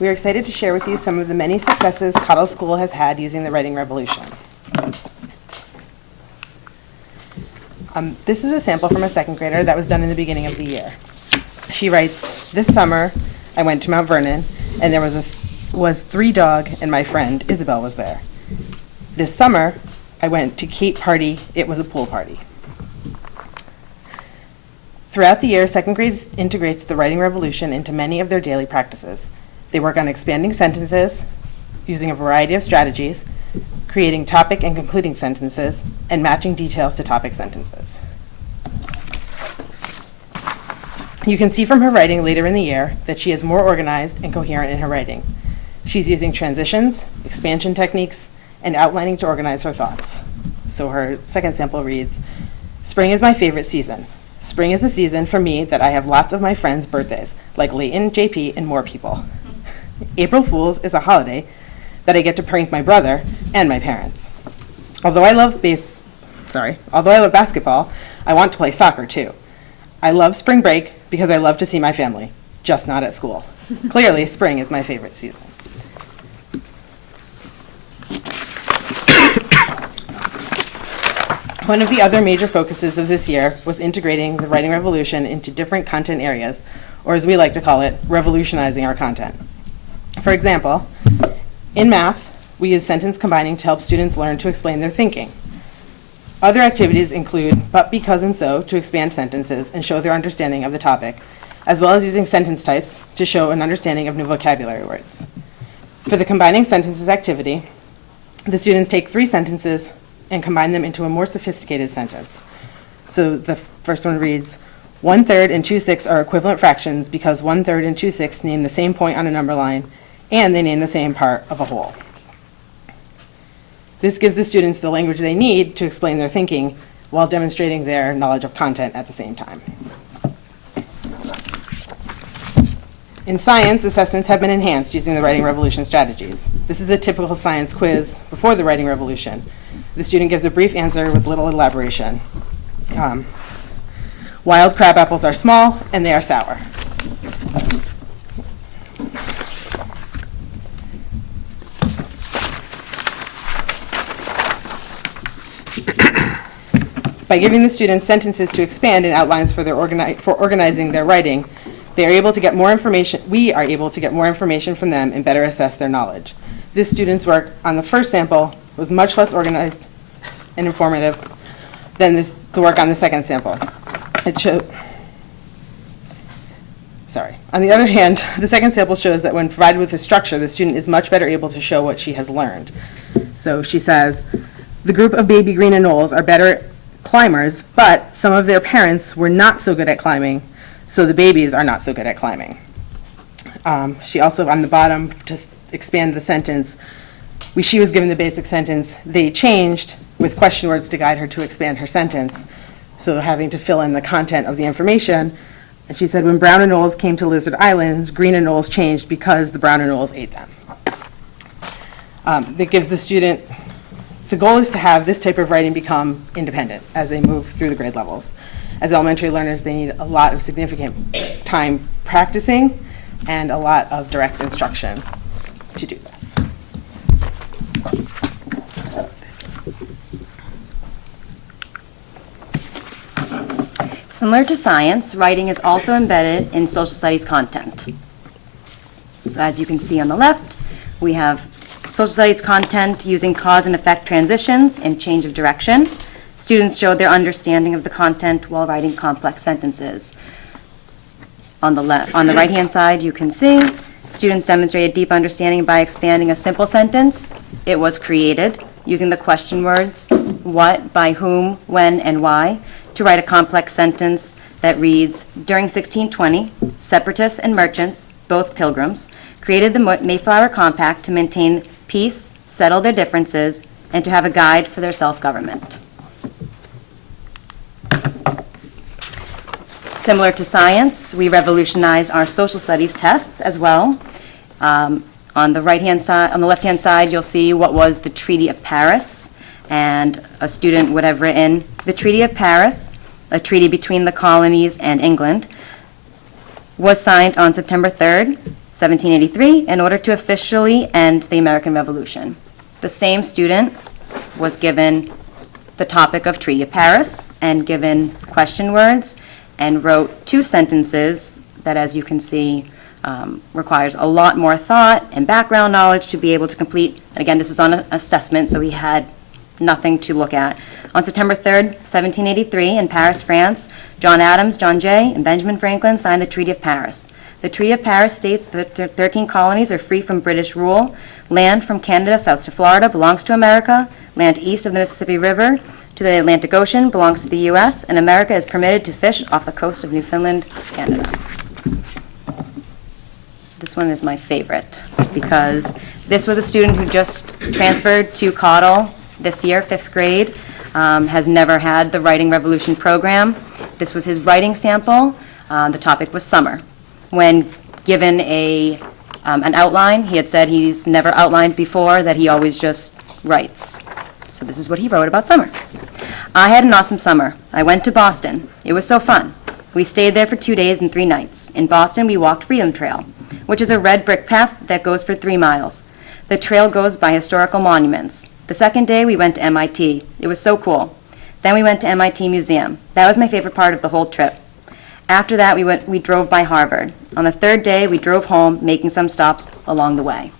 We are excited to share with you some of the many successes Cottle School has had using the Writing Revolution. This is a sample from a second grader that was done in the beginning of the year. She writes, "This summer, I went to Mount Vernon, and there was 3 dog, and my friend Isabel was there. This summer, I went to Cape Party, it was a pool party." Throughout the year, second grade integrates the Writing Revolution into many of their daily practices. They work on expanding sentences, using a variety of strategies, creating topic and concluding sentences, and matching details to topic sentences. You can see from her writing later in the year that she is more organized and coherent in her writing. She's using transitions, expansion techniques, and outlining to organize her thoughts. So her second sample reads, "Spring is my favorite season. Spring is a season for me that I have lots of my friends' birthdays, like Leighton, JP, and more people. April Fool's is a holiday that I get to prank my brother and my parents. Although I love basketball, I want to play soccer too. I love spring break because I love to see my family, just not at school. Clearly, spring is my favorite season." One of the other major focuses of this year was integrating the Writing Revolution into different content areas, or as we like to call it, revolutionizing our content. For example, in math, we use sentence combining to help students learn to explain their thinking. Other activities include but, because, and so to expand sentences and show their understanding of the topic, as well as using sentence types to show an understanding of new vocabulary words. For the combining sentences activity, the students take 3 sentences and combine them into a more sophisticated sentence. So the first one reads, 1/3 and 2/6 are equivalent fractions because 1/3 and 2/6 name the same point on a number line, and they name the same part of a whole. This gives the students the language they need to explain their thinking while demonstrating their knowledge of content at the same time. In science, assessments have been enhanced using the Writing Revolution strategies. This is a typical science quiz before the Writing Revolution. The student gives a brief answer with little elaboration. Wild crab apples are small and they are sour. By giving the students sentences to expand and outlines for organizing their writing, they are able to get more information. We are able to get more information from them and better assess their knowledge. This student's work on the first sample was much less organized and informative than the work on the second sample. On the other hand, the second sample shows that when provided with a structure, the student is much better able to show what she has learned. So she says, "The group of baby green anoles are better climbers, but some of their parents were not so good at climbing, so the babies are not so good at climbing." She also, on the bottom, to expand the sentence, she was given the basic sentence, "They changed," with question words to guide her to expand her sentence. So having to fill in the content of the information. And she said, "When brown anoles came to Lizard Island, green anoles changed because the brown anoles ate them." That gives the student, the goal is to have this type of writing become independent as they move through the grade levels. As elementary learners, they need a lot of significant time practicing and a lot of direct instruction to do this. Similar to science, writing is also embedded in social studies content. So as you can see on the left, we have social studies content using cause and effect transitions and change of direction. Students showed their understanding of the content while writing complex sentences. On the right-hand side, you can see students demonstrated deep understanding by expanding a simple sentence. It was created using the question words, what, by whom, when, and why, to write a complex sentence that reads, during 1620, separatists and merchants, both pilgrims, created the Mayflower Compact to maintain peace, settle their differences, and to have a guide for their self-government. Similar to science, we revolutionized our social studies tests as well. On the left-hand side, you'll see what was the Treaty of Paris, and a student would have written, the Treaty of Paris, a treaty between the colonies and England, was signed on September 3rd, 1783, in order to officially end the American Revolution. The same student was given the topic of Treaty of Paris and given question words and wrote 2 sentences that, as you can see, requires a lot more thought and background knowledge to be able to complete. And again, this was on an assessment, so he had nothing to look at. On September 3rd, 1783, in Paris, France, John Adams, John Jay, and Benjamin Franklin signed the Treaty of Paris. The Treaty of Paris states that the 13 colonies are free from British rule. Land from Canada south to Florida belongs to America. Land east of the Mississippi River to the Atlantic Ocean belongs to the U.S., and America is permitted to fish off the coast of Newfoundland, Canada. This one is my favorite because this was a student who just transferred to Cottle this year, 5th grade, has never had the Writing Revolution program. This was his writing sample. The topic was summer. When given an outline, he had said he's never outlined before, that he always just writes. So this is what he wrote about summer. I had an awesome summer. I went to Boston. It was so fun. We stayed there for 2 days and 3 nights. In Boston, we walked Freedom Trail, which is a red brick path that goes for 3 miles. The trail goes by historical monuments. The second day, we went to MIT. It was so cool. Then we went to MIT Museum. That was my favorite part of the whole trip. After that, we drove by Harvard. On the 3rd day, we drove home, making some stops along the way.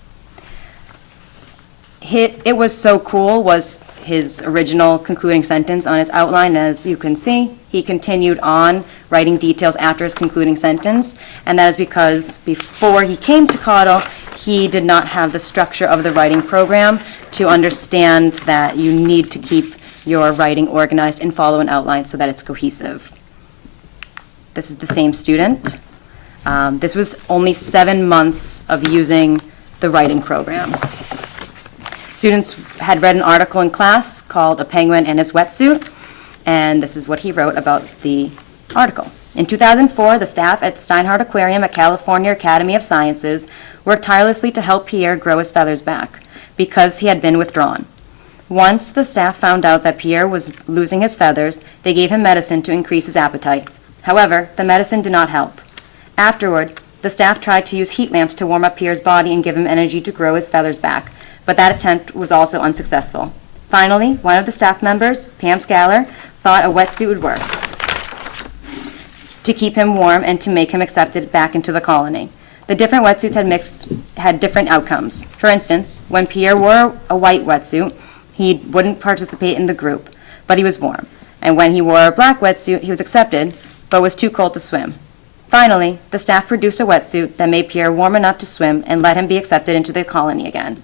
It was so cool was his original concluding sentence on his outline. As you can see, he continued on writing details after his concluding sentence, and that is because before he came to Cottle, he did not have the structure of the writing program to understand that you need to keep your writing organized and follow an outline so that it's cohesive. This is the same student. This was only 7 months of using the writing program. Students had read an article in class called A Penguin and His Wetsuit, and this is what he wrote about the article. In 2004, the staff at Steinhardt Aquarium at California Academy of Sciences worked tirelessly to help Pierre grow his feathers back because he had been withdrawn. Once the staff found out that Pierre was losing his feathers, they gave him medicine to increase his appetite. However, the medicine did not help. Afterward, the staff tried to use heat lamps to warm up Pierre's body and give him energy to grow his feathers back, but that attempt was also unsuccessful. Finally, one of the staff members, Pam Scaller, thought a wetsuit would work to keep him warm and to make him accepted back into the colony. The different wetsuits had different outcomes. For instance, when Pierre wore a white wetsuit, he wouldn't participate in the group, but he was warm. And when he wore a black wetsuit, he was accepted, but was too cold to swim. Finally, the staff produced a wetsuit that made Pierre warm enough to swim and let him be accepted into the colony again.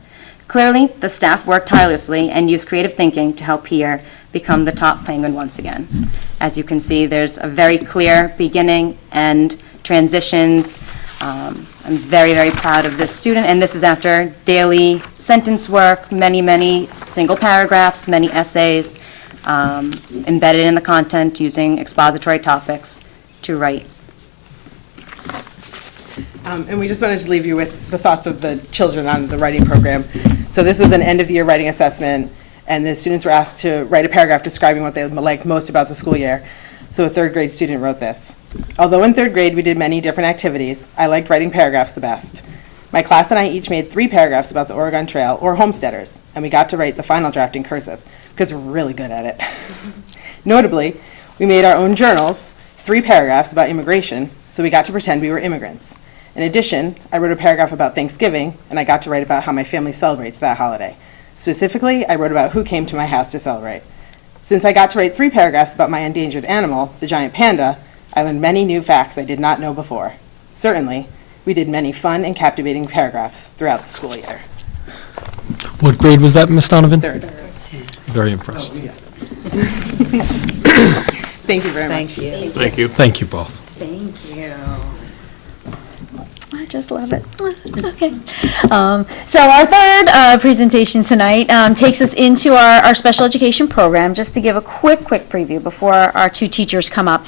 Clearly, the staff worked tirelessly and used creative thinking to help Pierre become the top penguin once again. As you can see, there's a very clear beginning and transitions. I'm very, very proud of this student, and this is after daily sentence work, many single paragraphs, many essays, embedded in the content using expository topics to write. And we just wanted to leave you with the thoughts of the children on the writing program. So this was an end-of-the-year writing assessment, and the students were asked to write a paragraph describing what they liked most about the school year. So a 3rd grade student wrote this. Although in 3rd grade we did many different activities, I liked writing paragraphs the best. My class and I each made 3 paragraphs about the Oregon Trail or homesteaders, and we got to write the final draft in cursive, because we're really good at it. Notably, we made our own journals, 3 paragraphs about immigration, so we got to pretend we were immigrants. In addition, I wrote a paragraph about Thanksgiving, and I got to write about how my family celebrates that holiday. Specifically, I wrote about who came to my house to celebrate. Since I got to write 3 paragraphs about my endangered animal, the giant panda, I learned many new facts I did not know before. Certainly, we did many fun and captivating paragraphs throughout the school year. What grade was that, Ms. Donovan? 3rd. Very impressed. Thank you very much. Thank you. Thank you. Thank you both. Thank you. I just love it. Okay. So our 3rd presentation tonight takes us into our special education program. Just to give a quick preview before our 2 teachers come up.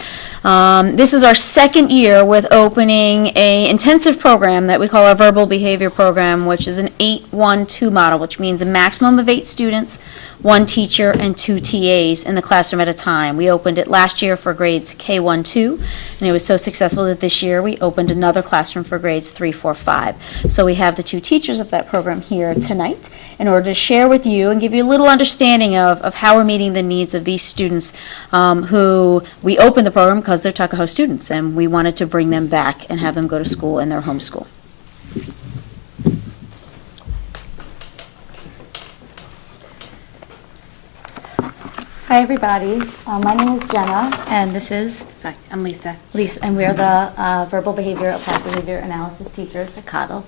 This is our 2nd year with opening an intensive program that we call our verbal behavior program, which is an 8-1-2 model, which means a maximum of 8 students, 1 teacher, and 2 TAs in the classroom at a time. We opened it last year for grades K1-2, and it was so successful that this year we opened another classroom for grades 3, 4, 5. So we have the 2 teachers of that program here tonight in order to share with you and give you a little understanding of how we're meeting the needs of these students who we opened the program because they're Tuckahoe students, and we wanted to bring them back and have them go to school in their home school. Hi, everybody. My name is Jenna, and this is... Sorry, I'm Lisa. Lisa, and we're the verbal behavior, applied behavior analysis teachers at Cottle.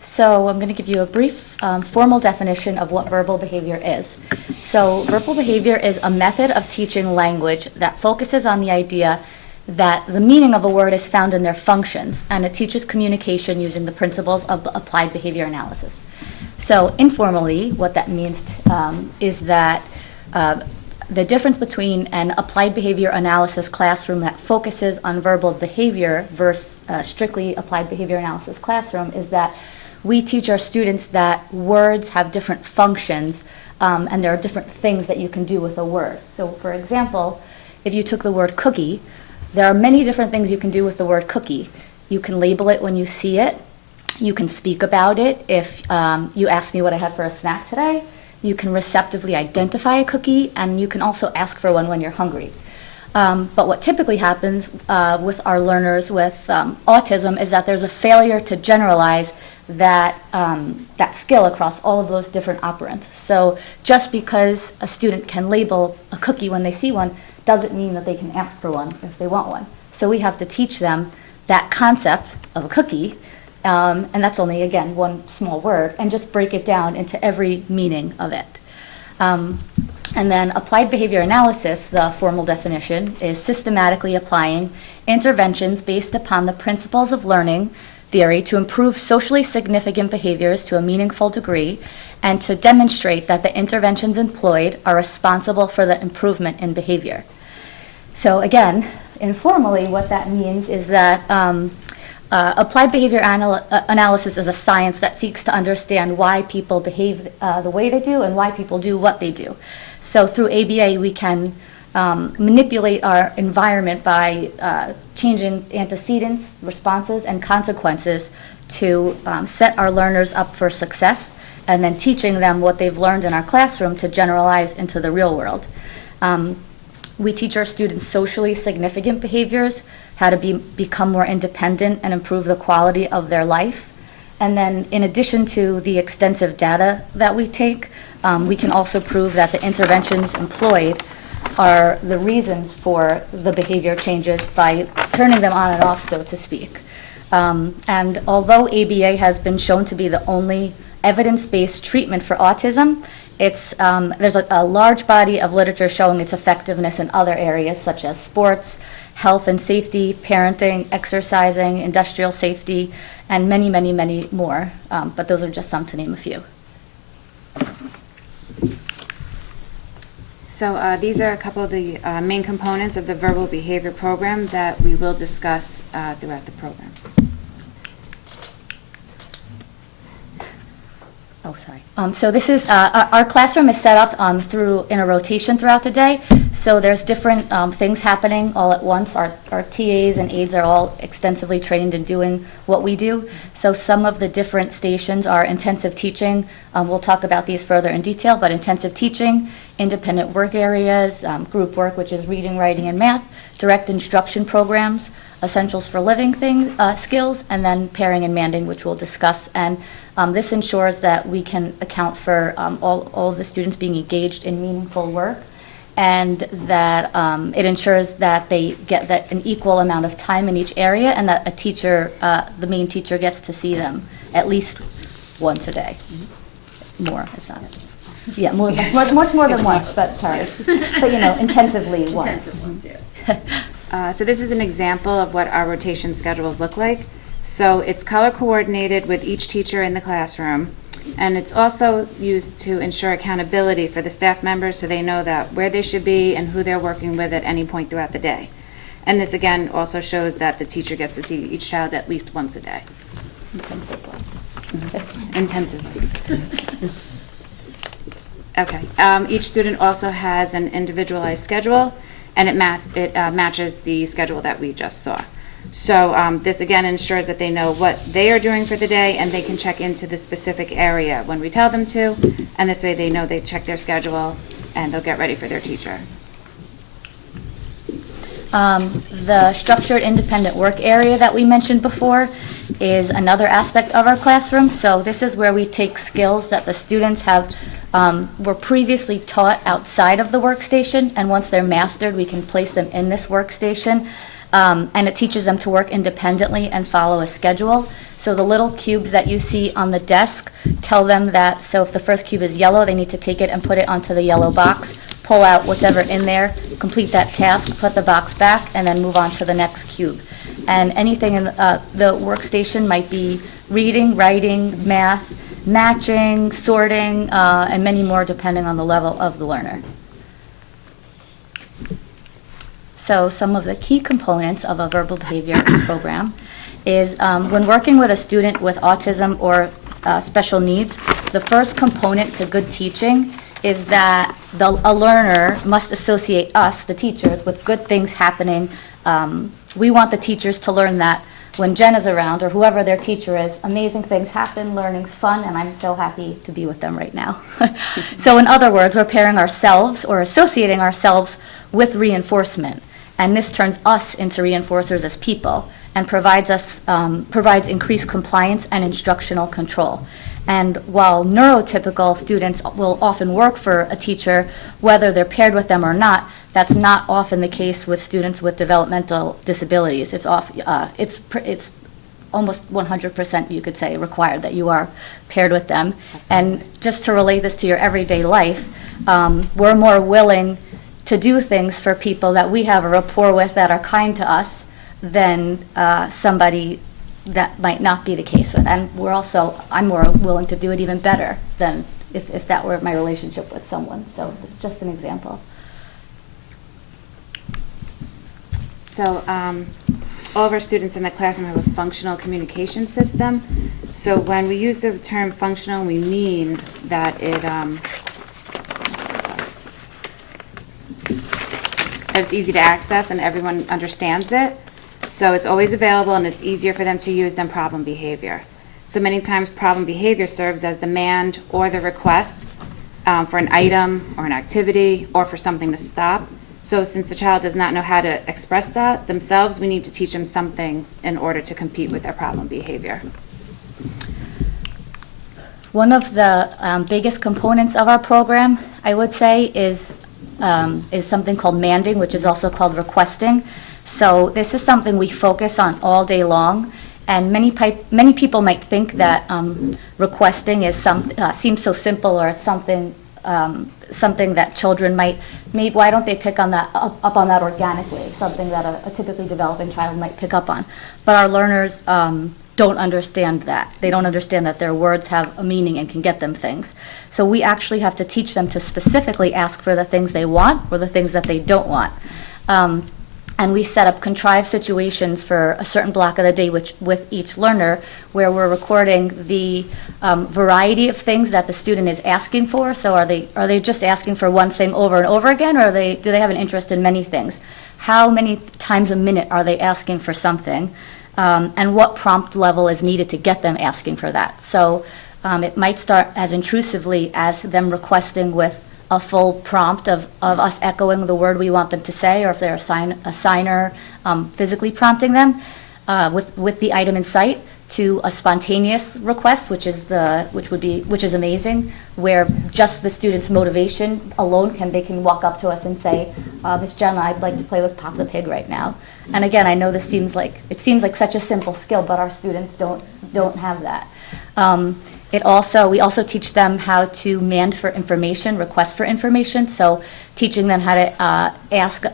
So I'm going to give you a brief formal definition of what verbal behavior is. So verbal behavior is a method of teaching language that focuses on the idea that the meaning of a word is found in their functions, and it teaches communication using the principles of applied behavior analysis. So informally, what that means is that the difference between an applied behavior analysis classroom that focuses on verbal behavior versus strictly applied behavior analysis classroom is that we teach our students that words have different functions and there are different things that you can do with a word. So for example, if you took the word cookie, there are many different things you can do with the word cookie. You can label it when you see it. You can speak about it if you ask me what I had for a snack today. You can receptively identify a cookie, and you can also ask for one when you're hungry. But what typically happens with our learners with autism is that there's a failure to generalize that skill across all of those different operands. So just because a student can label a cookie when they see one doesn't mean that they can ask for one if they want one. So we have to teach them that concept of a cookie, and that's only, again, one small word, and just break it down into every meaning of it. And then applied behavior analysis, the formal definition, is systematically applying interventions based upon the principles of learning theory to improve socially significant behaviors to a meaningful degree and to demonstrate that the interventions employed are responsible for the improvement in behavior. So again, informally, what that means is that applied behavior analysis is a science that seeks to understand why people behave the way they do and why people do what they do. So through ABA, we can manipulate our environment by changing antecedents, responses, and consequences to set our learners up for success, and then teaching them what they've learned in our classroom to generalize into the real world. We teach our students socially significant behaviors, how to become more independent and improve the quality of their life. And then in addition to the extensive data that we take, we can also prove that the interventions employed are the reasons for the behavior changes by turning them on and off, so to speak. And although ABA has been shown to be the only evidence-based treatment for autism, there's a large body of literature showing its effectiveness in other areas such as sports, health and safety, parenting, exercising, industrial safety, and many, many, many more. But those are just some to name a few. So these are a couple of the main components of the verbal behavior program that we will discuss throughout the program. Oh, sorry. So this is, our classroom is set up in a rotation throughout the day. So there's different things happening all at once. Our TAs and aides are all extensively trained in doing what we do. So some of the different stations are intensive teaching. We'll talk about these further in detail, but intensive teaching, independent work areas, group work, which is reading, writing, and math, direct instruction programs, essentials for living skills, and then pairing and manding, which we'll discuss. And this ensures that we can account for all of the students being engaged in meaningful work, and that it ensures that they get an equal amount of time in each area, and that a teacher, the main teacher, gets to see them at least once a day. More, if not. Yeah, much more than once, but sorry. But, intensively once. Intensive ones, yeah. So this is an example of what our rotation schedules look like. So it's color coordinated with each teacher in the classroom, and it's also used to ensure accountability for the staff members so they know that where they should be and who they're working with at any point throughout the day. And this again also shows that the teacher gets to see each child at least once a day. Intensively. Okay. Each student also has an individualized schedule, and it matches the schedule that we just saw. So this again ensures that they know what they are doing for the day and they can check into the specific area when we tell them to, and this way they know they check their schedule and they'll get ready for their teacher. The structured independent work area that we mentioned before is another aspect of our classroom. So this is where we take skills that the students have were previously taught outside of the workstation, and once they're mastered, we can place them in this workstation. And it teaches them to work independently and follow a schedule. So the little cubes that you see on the desk tell them that, so if the first cube is yellow, they need to take it and put it onto the yellow box, pull out whatever in there, complete that task, put the box back, and then move on to the next cube. And anything in the workstation might be reading, writing, math, matching, sorting, and many more depending on the level of the learner. So some of the key components of a verbal behavior program is when working with a student with autism or special needs, the first component to good teaching is that a learner must associate us, the teachers, with good things happening. We want the teachers to learn that when Jen is around, or whoever their teacher is, amazing things happen, learning's fun, and I'm so happy to be with them right now. So in other words, we're pairing ourselves or associating ourselves with reinforcement. And this turns us into reinforcers as people and provides increased compliance and instructional control. And while neurotypical students will often work for a teacher, whether they're paired with them or not, that's not often the case with students with developmental disabilities. It's almost 100%, you could say, required that you are paired with them. Absolutely. And just to relate this to your everyday life, we're more willing to do things for people that we have a rapport with that are kind to us than somebody that might not be the case with. And I'm more willing to do it even better than if that were my relationship with someone. So it's just an example. So all of our students in the classroom have a functional communication system. So when we use the term functional, we mean that it's easy to access and everyone understands it. So it's always available and it's easier for them to use than problem behavior. So many times problem behavior serves as demand or the request for an item or an activity or for something to stop. So since the child does not know how to express that themselves, we need to teach them something in order to compete with their problem behavior. One of the biggest components of our program, I would say, is something called manding, which is also called requesting. So this is something we focus on all day long, and many people might think that requesting is seems so simple, or it's something that children might, maybe why don't they pick on that up on that organically, something that a typically developing child might pick up on. But our learners don't understand that. They don't understand that their words have a meaning and can get them things. So we actually have to teach them to specifically ask for the things they want or the things that they don't want. And we set up contrived situations for a certain block of the day with each learner, where we're recording the variety of things that the student is asking for. So are they just asking for one thing over and over again, or do they have an interest in many things? How many times a minute are they asking for something? And what prompt level is needed to get them asking for that? So it might start as intrusively as them requesting with a full prompt of us echoing the word we want them to say, or if they're a signer, physically prompting them with the item in sight, to a spontaneous request, which is amazing, where just the student's motivation alone they can walk up to us and say, Miss Jenna, I'd like to play with Pop the Pig right now. And again, I know this seems like such a simple skill, but our students don't have that. We also teach them how to demand for information, request for information. So teaching them how to ask,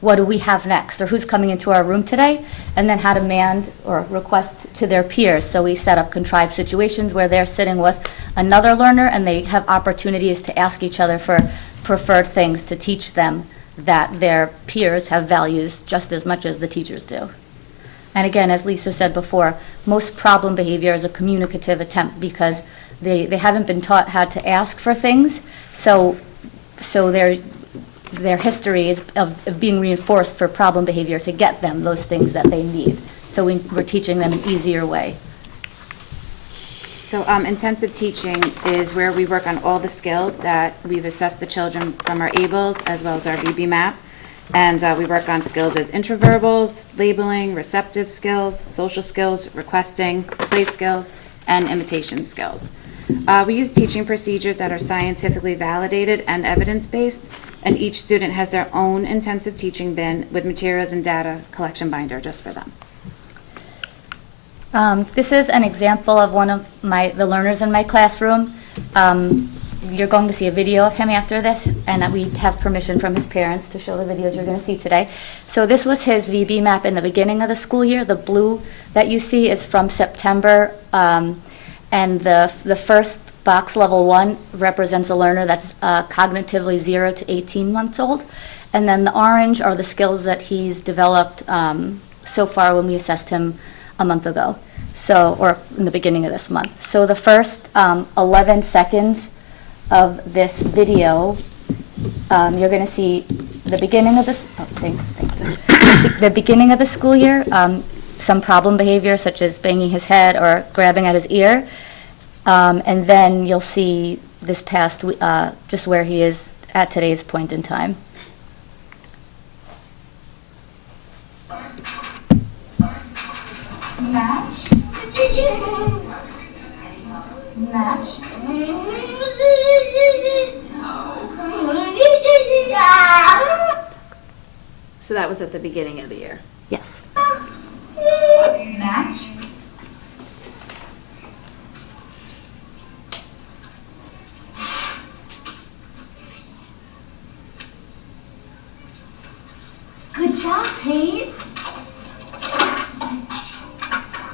what do we have next, or who's coming into our room today, and then how to demand or request to their peers. So we set up contrived situations where they're sitting with another learner and they have opportunities to ask each other for preferred things, to teach them that their peers have values just as much as the teachers do. And again, as Lisa said before, most problem behavior is a communicative attempt because they haven't been taught how to ask for things. So their history is of being reinforced for problem behavior to get them those things that they need. So we're teaching them an easier way. So intensive teaching is where we work on all the skills that we've assessed the children from our ABLES as well as our VB MAP. And we work on skills as introverbals, labeling, receptive skills, social skills, requesting, play skills, and imitation skills. We use teaching procedures that are scientifically validated and evidence-based, and each student has their own intensive teaching bin with materials and data collection binder just for them. This is an example of one of the learners in my classroom. You're going to see a video of him after this, and we have permission from his parents to show the videos you're going to see today. So this was his VB map in the beginning of the school year. The blue that you see is from September, and the first box, level 1, represents a learner that's cognitively 0 to 18 months old. And then the orange are the skills that he's developed so far when we assessed him a month ago, or in the beginning of this month. So the first 11 seconds of this video, you're going to see the beginning of this. Thank you. The beginning of the school year, some problem behavior such as banging his head or grabbing at his ear, and then you'll see this past, just where he is at today's point in time. Match. Match. So that was at the beginning of the year. Yes. Match. Good job, Kate.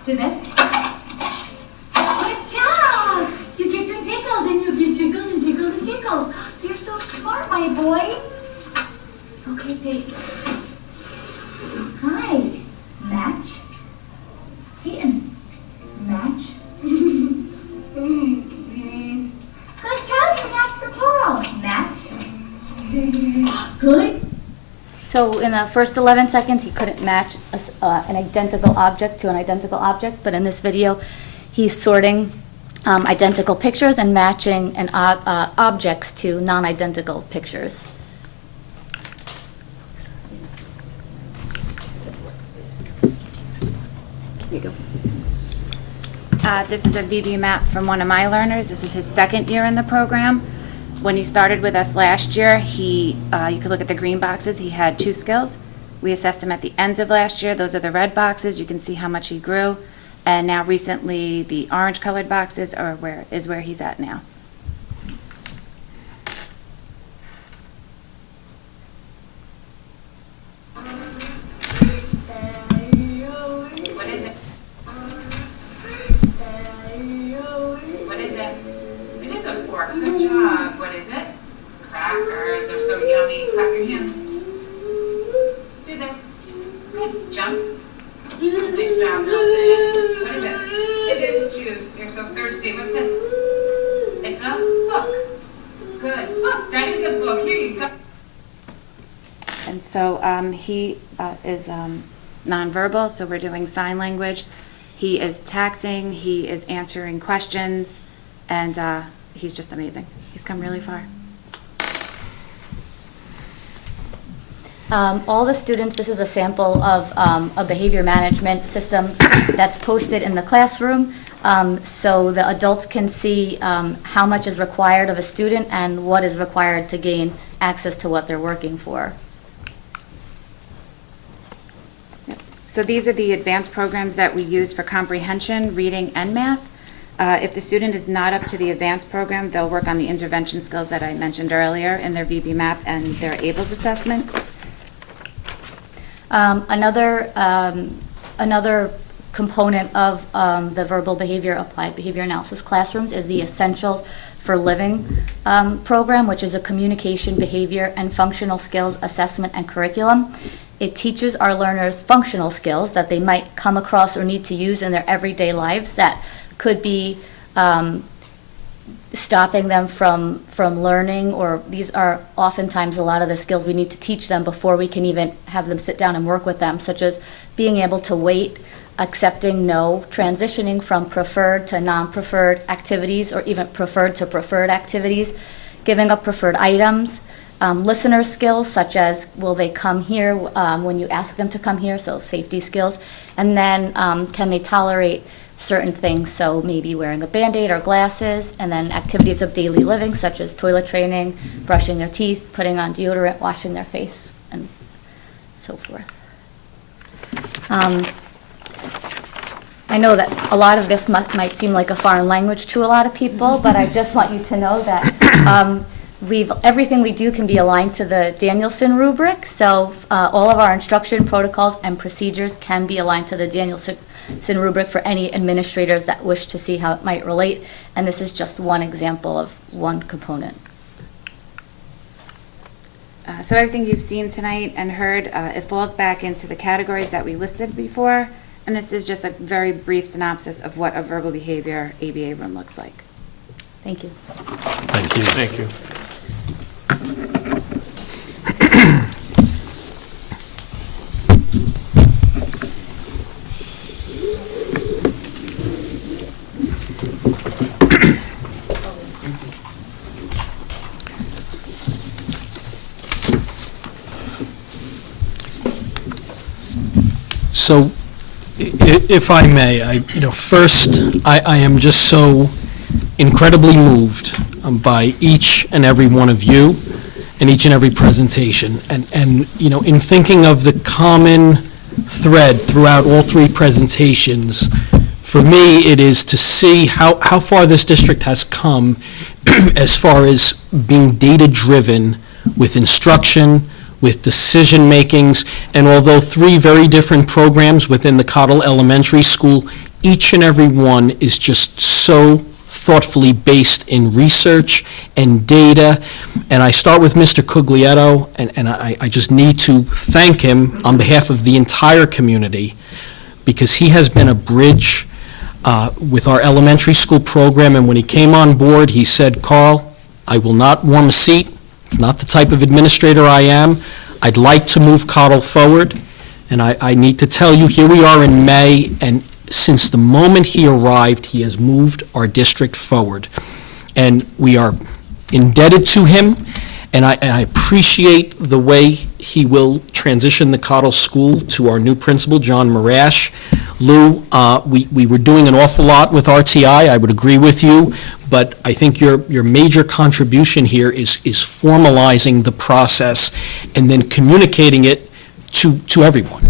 Do this. Good job! You get some tickles and you get tickles and tickles and tickles. You're so smart, my boy. Okay, Kate. Hi. Match. Keaton. Match. Good job, you matched the plural. Match. Good. So in the first 11 seconds, he couldn't match an identical object to an identical object, but in this video, he's sorting identical pictures and matching objects to non-identical pictures. Here you go. This is a VB map from one of my learners. This is his second year in the program. When he started with us last year, you could look at the green boxes. He had 2 skills. We assessed him at the end of last year. Those are the red boxes. You can see how much he grew. And now recently, the orange-colored boxes is where he's at now. What is it? What is it? It is a fork. Good job. What is it? Crackers. They're so yummy. Clap your hands. Do this. Good. Jump. Nice job, Milton. What is it? It is juice. You're so thirsty. What's this? It's a book. Good. Book. That is a book. Here you go. And so he is nonverbal, so we're doing sign language. He is tacting. He is answering questions, and he's just amazing. He's come really far. All the students, this is a sample of a behavior management system that's posted in the classroom, so the adults can see how much is required of a student and what is required to gain access to what they're working for. So these are the advanced programs that we use for comprehension, reading, and math. If the student is not up to the advanced program, they'll work on the intervention skills that I mentioned earlier in their VB map and their ABLES assessment. Another component of the verbal behavior applied behavior analysis classrooms is the Essentials for Living program, which is a communication, behavior, and functional skills assessment and curriculum. It teaches our learners functional skills that they might come across or need to use in their everyday lives that could be stopping them from learning, or these are oftentimes a lot of the skills we need to teach them before we can even have them sit down and work with them, such as being able to wait, accepting no, transitioning from preferred to non-preferred activities, or even preferred to preferred activities, giving up preferred items, listener skills such as will they come here when you ask them to come here, so safety skills, and then can they tolerate certain things, so maybe wearing a Band-Aid or glasses, and then activities of daily living such as toilet training, brushing their teeth, putting on deodorant, washing their face, and so forth. I know that a lot of this might seem like a foreign language to a lot of people, but I just want you to know that everything we do can be aligned to the Danielson rubric, so all of our instruction protocols and procedures can be aligned to the Danielson rubric for any administrators that wish to see how it might relate, and this is just one example of one component. So everything you've seen tonight and heard, it falls back into the categories that we listed before, and this is just a very brief synopsis of what a verbal behavior ABA room looks like. Thank you. Thank you. Thank you. So, if I may, first, I am just so incredibly moved by each and every one of you and each and every presentation. And in thinking of the common thread throughout all three presentations, for me, it is to see how far this district has come as far as being data-driven with instruction, with decision-makings, and although three very different programs within the Cottle Elementary School, each and every one is just so thoughtfully based in research and data. And I start with Mr. Cuglietto, and I just need to thank him on behalf of the entire community, because he has been a bridge with our elementary school program, and when he came on board, he said, "Carl, I will not warm a seat. It's not the type of administrator I am. I'd like to move Cottle forward." And I need to tell you, here we are in May, and since the moment he arrived, he has moved our district forward. And we are indebted to him, and I appreciate the way he will transition the Cottle School to our new principal, John Marash. Lou, we were doing an awful lot with RTI, I would agree with you, but I think your major contribution here is formalizing the process and then communicating it to everyone.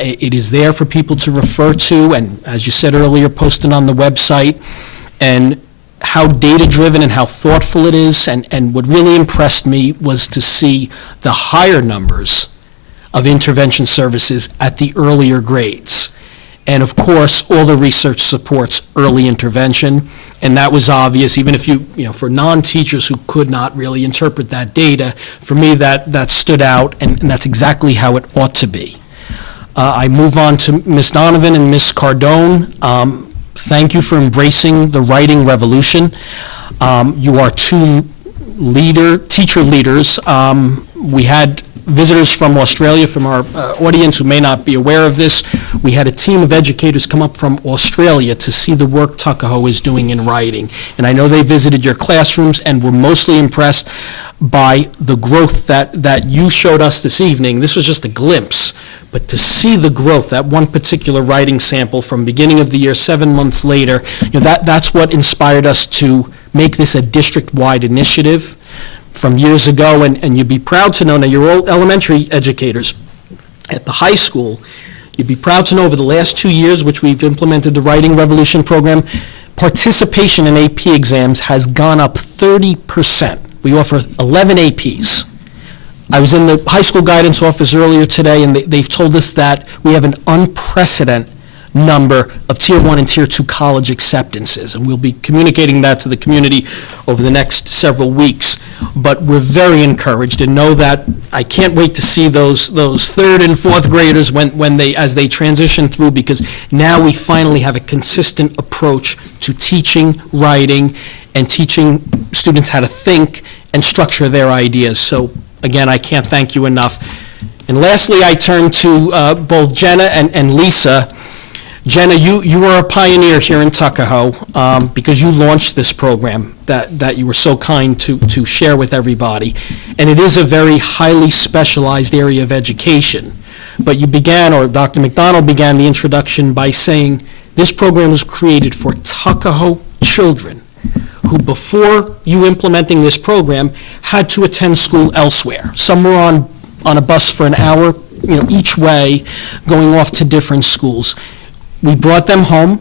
It is there for people to refer to, and as you said earlier, posted on the website, and how data-driven and how thoughtful it is, and what really impressed me was to see the higher numbers of intervention services at the earlier grades. And of course, all the research supports early intervention, and that was obvious, even if for non-teachers who could not really interpret that data, for me that stood out, and that's exactly how it ought to be. I move on to Ms. Donovan and Ms. Cardone. Thank you for embracing the writing revolution. You are two teacher leaders. We had visitors from Australia, from our audience who may not be aware of this. We had a team of educators come up from Australia to see the work Tuckahoe is doing in writing. And I know they visited your classrooms and were mostly impressed by the growth that you showed us this evening. This was just a glimpse, but to see the growth, that one particular writing sample from beginning of the year, 7 months later, that's what inspired us to make this a district-wide initiative from years ago, and you'd be proud to know, now you're all elementary educators. At the high school, you'd be proud to know over the last 2 years, which we've implemented the Writing Revolution program, participation in AP exams has gone up 30%. We offer 11 APs. I was in the high school guidance office earlier today, and they've told us that we have an unprecedented number of Tier 1 and Tier 2 college acceptances, and we'll be communicating that to the community over the next several weeks. But we're very encouraged, and know that I can't wait to see those third and fourth graders as they transition through, because now we finally have a consistent approach to teaching, writing, and teaching students how to think and structure their ideas. So again, I can't thank you enough. And lastly, I turn to both Jenna and Lisa. Jenna, you were a pioneer here in Tuckahoe because you launched this program that you were so kind to share with everybody. And it is a very highly specialized area of education. But you began, or Dr. McDonald began the introduction by saying this program was created for Tuckahoe children who, before you implementing this program, had to attend school elsewhere. Some were on a bus for an hour, each way, going off to different schools. We brought them home,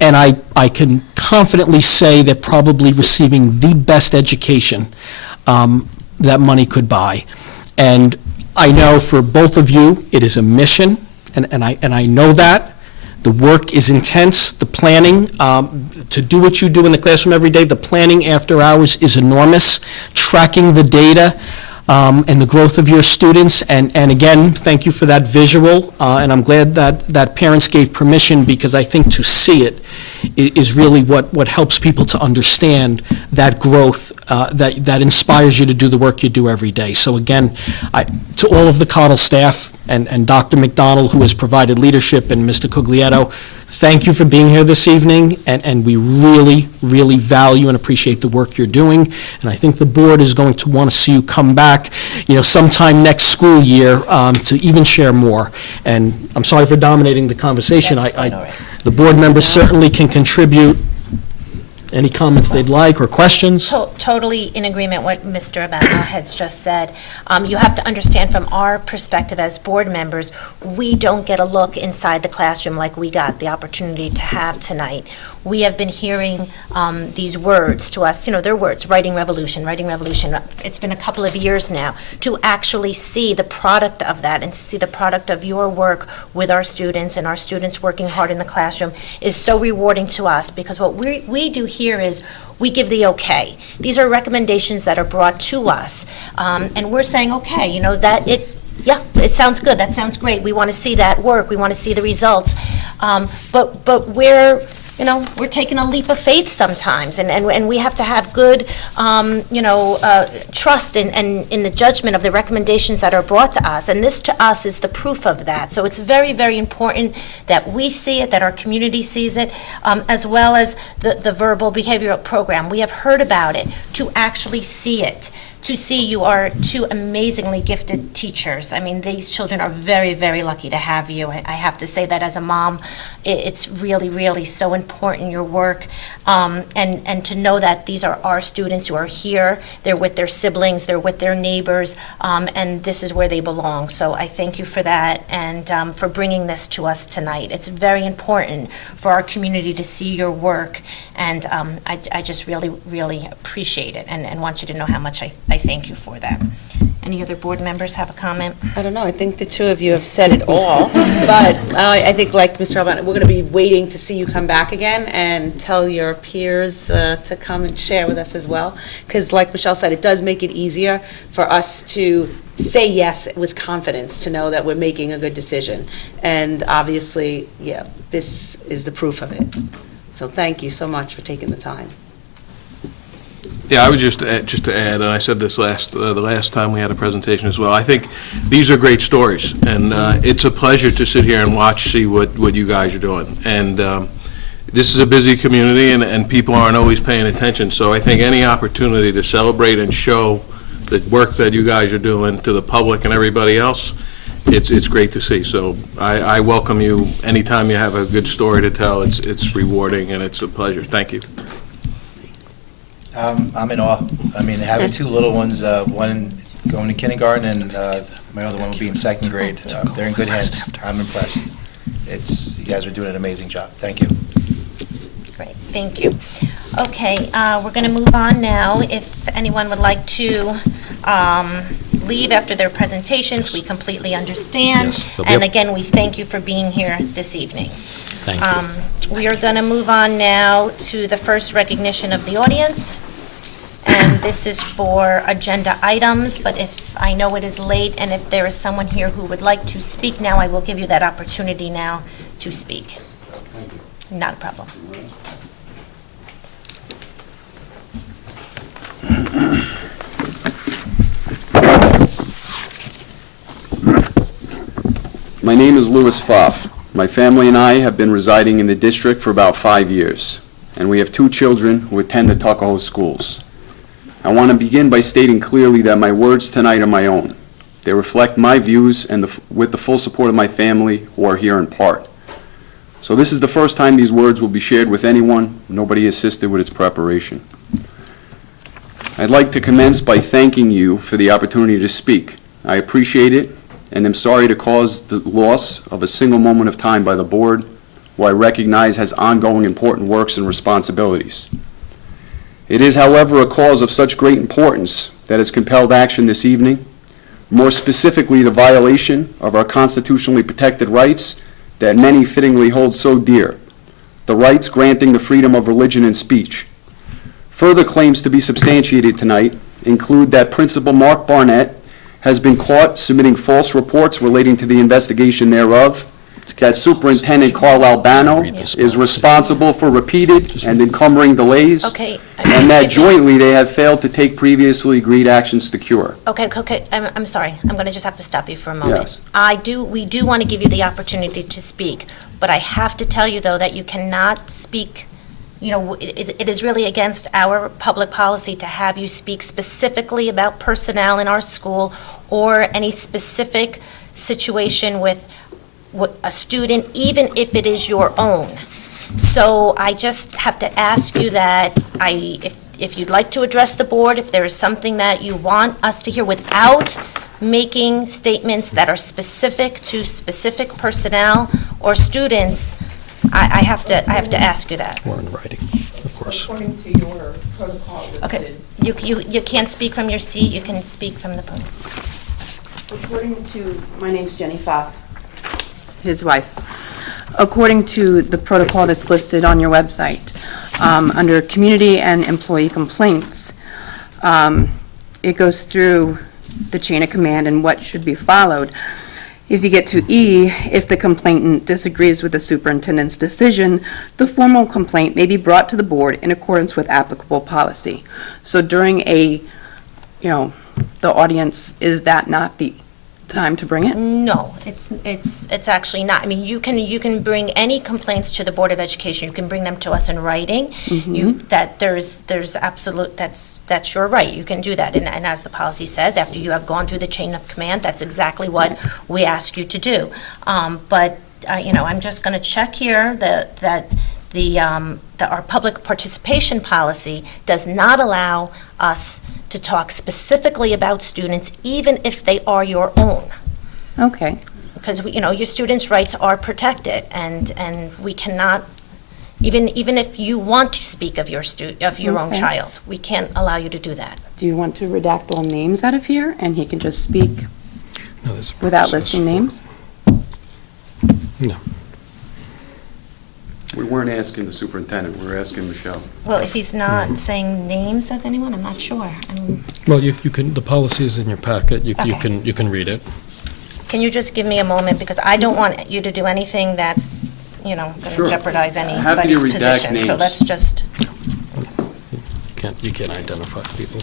and I can confidently say they're probably receiving the best education that money could buy. And I know for both of you, it is a mission, and I know that. The work is intense, the planning, to do what you do in the classroom every day, the planning after hours is enormous, tracking the data and the growth of your students, and again, thank you for that visual, and I'm glad that parents gave permission, because I think to see it is really what helps people to understand that growth that inspires you to do the work you do every day. So again, to all of the Cottle staff and Dr. McDonald, who has provided leadership, and Mr. Cuglietto, thank you for being here this evening, and we really, really value and appreciate the work you're doing. And I think the board is going to want to see you come back, sometime next school year to even share more. And I'm sorry for dominating the conversation. The board members certainly can contribute any comments they'd like or questions. Totally in agreement with what Mr. Abano has just said. You have to understand, from our perspective as board members, we don't get a look inside the classroom like we got the opportunity to have tonight. We have been hearing these words to us, they're words, writing revolution. It's been a couple of years now. To actually see the product of that and to see the product of your work with our students and our students working hard in the classroom is so rewarding to us, because what we do here is we give the okay. These are recommendations that are brought to us, and we're saying, okay, it sounds good, that sounds great, we want to see that work, we want to see the results, but we're taking a leap of faith sometimes, and we have to have good, trust in the judgment of the recommendations that are brought to us, and this to us is the proof of that. So it's very, very important that we see it, that our community sees it, as well as the verbal behavioral program. We have heard about it, to actually see it. To see you are two amazingly gifted teachers. I mean, these children are very, very lucky to have you. I have to say that as a mom. It's really, really so important, your work, and to know that these are our students who are here. They're with their siblings, they're with their neighbors, and this is where they belong. So I thank you for that, and for bringing this to us tonight. It's very important for our community to see your work, and I just really, really appreciate it, and want you to know how much I thank you for that. Any other board members have a comment? I don't know, I think the two of you have said it all, but I think, like Mr. Albano, we're going to be waiting to see you come back again and tell your peers to come and share with us as well, because like Michelle said, it does make it easier for us to say yes with confidence, to know that we're making a good decision. And obviously, yeah, this is the proof of it. So thank you so much for taking the time. Yeah, I would just to add, and I said this the last time we had a presentation as well, I think these are great stories, and it's a pleasure to sit here and see what you guys are doing. And this is a busy community, and people aren't always paying attention, so I think any opportunity to celebrate and show the work that you guys are doing to the public and everybody else, it's great to see. So I welcome you anytime you have a good story to tell. It's rewarding, and it's a pleasure. Thank you. I'm in awe. I mean, having two little ones, one going to kindergarten, and my other one will be in second grade. They're in good hands. I'm impressed. You guys are doing an amazing job. Thank you. Great, thank you. Okay, we're going to move on now. If anyone would like to leave after their presentations. We completely understand. Yes, they'll be And up- again, we thank you for being here this evening. Thank you. We are going to move on now to the first recognition of the audience. And this is for agenda items, but if, I know it is late, and if there is someone here who would like to speak now, I will give you that opportunity now to speak. Not a problem. My name is Louis Pfaff. My family and I have been residing in the district for about 5 years, and we have 2 children who attend the Tuckahoe schools. I want to begin by stating clearly that my words tonight are my own. They reflect my views and with the full support of my family who are here in part. So this is the first time these words will be shared with anyone. Nobody assisted with its preparation. I'd like to commence by thanking you for the opportunity to speak. I appreciate it, and am sorry to cause the loss of a single moment of time by the board, who I recognize has ongoing important works and responsibilities. It is, however, a cause of such great importance that has compelled action this evening, more specifically the violation of our constitutionally protected rights that many fittingly hold so dear, the rights granting the freedom of religion and speech. Further claims to be substantiated tonight include that Principal Mark Barnett has been caught submitting false reports relating to the investigation thereof, that Superintendent Carl Albano is responsible for repeated and encumbering delays, Okay. and that Excuse me. jointly they have failed to take previously agreed actions to cure. Okay, I'm sorry. I'm going to just have to stop you for a moment. Yes. We do want to give you the opportunity to speak, but I have to tell you, though, that you cannot speak, it is really against our public policy to have you speak specifically about personnel in our school or any specific situation with a student, even if it is your own. So I just have to ask you that if you'd like to address the board, if there is something that you want us to hear without making statements that are specific to specific personnel or students, I have to ask you that. Or in writing, of course. According to your protocol Okay, you can't speak from your seat, you can speak from the podium. According to, my name's Jenny Pfaff, his wife. According to the protocol that's listed on your website, under community and employee complaints, it goes through the chain of command and what should be followed. If you get to E, if the complainant disagrees with the superintendent's decision, the formal complaint may be brought to the board in accordance with applicable policy. So during the audience, is that not the time to bring it? No, it's actually not. I mean, you can bring any complaints to the Board of Education. You can bring them to us in writing. There's absolute, that's your right. You can do that. And as the policy says, after you have gone through the chain of command, that's exactly what we ask you to do. But I'm just going to check here that our public participation policy does not allow us to talk specifically about students, even if they are your own. Okay. Because, your students' rights are protected, and we cannot, even if you want to speak of your own Okay. child, we can't allow you to do that. Do you want to redact all names out of here, and he can just speak No, there's a without process listing for- names? No. We weren't asking the superintendent, we were asking Michelle. Well, if he's not saying names of anyone, I'm not sure. Well, you can, the policy is in your packet. You Okay. can read it. Can you just give me a moment, because I don't want you to do anything that's, going Sure. to jeopardize Happy to anybody's redact position. So names. let's just, You can't identify people.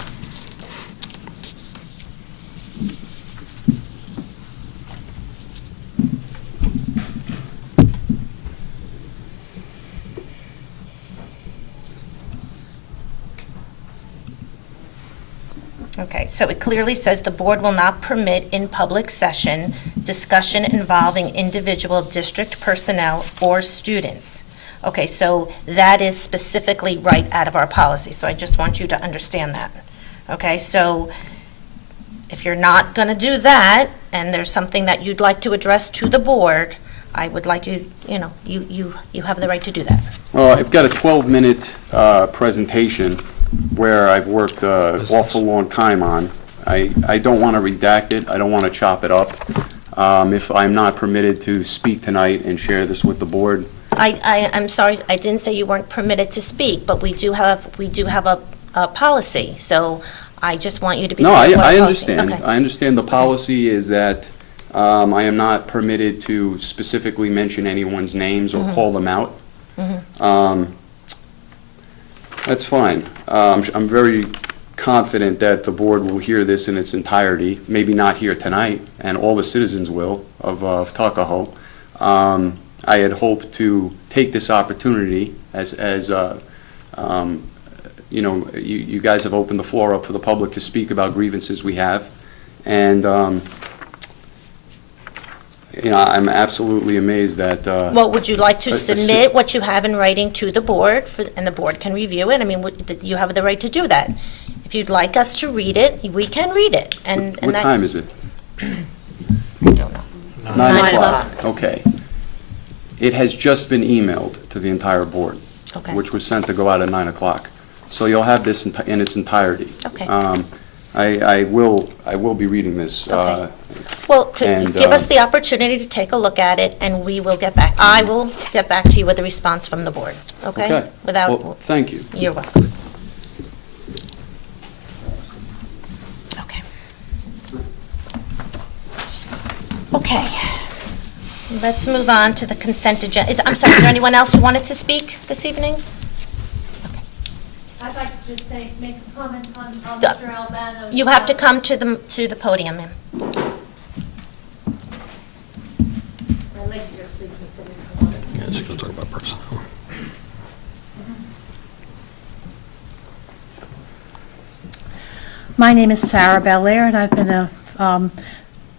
okay, so it clearly says the board will not permit in public session discussion involving individual district personnel or students. Okay, so that is specifically right out of our policy, so I just want you to understand that. Okay, so if you're not going to do that, and there's something that you'd like to address to the board, I would like you, you have the right to do that. Well, I've got a 12-minute presentation where I've worked an awful long time on, I don't want to redact it, I don't want to chop it up. If I'm not permitted to speak tonight and share this with the board, I'm sorry, I didn't say you weren't permitted to speak, but we do have a policy, so I just want you to be no, clear what I policy- understand. Okay. I understand the policy is that I am not permitted to specifically mention anyone's names or call them out. That's fine. I'm very confident that the board will hear this in its entirety, maybe not here tonight, and all the citizens will of Tuckahoe. I had hoped to take this opportunity as you know, you guys have opened the floor up for the public to speak about grievances we have, and you know, I'm absolutely amazed that. Well, would you like to a ci- submit what you have in writing to the board, and the board can review it? I mean, you have the right to do that. If you'd like us to read it, we can read it, and What that- time is it? I don't know. 9 o'clock. Okay. It has just been emailed to the entire board, Okay. which was sent to go out at 9 o'clock. So you'll have this in its entirety. Okay. I will be reading this. Okay. Well, and, give us the opportunity to take a look at it, and we will get back, I will get back to you with a response from the board, okay? Okay. Without, Well, thank you. you're welcome. Okay. Okay. Let's move on to the consent agenda. I'm sorry, is there anyone else who wanted to speak this evening? I'd like to just say, make a comment on Duh. Mr. Albano's. You have to come to the podium, ma'am. My legs are sleepy sitting so long. Yeah, she's going to talk about personnel. My name is Sarah Belair, and I've been a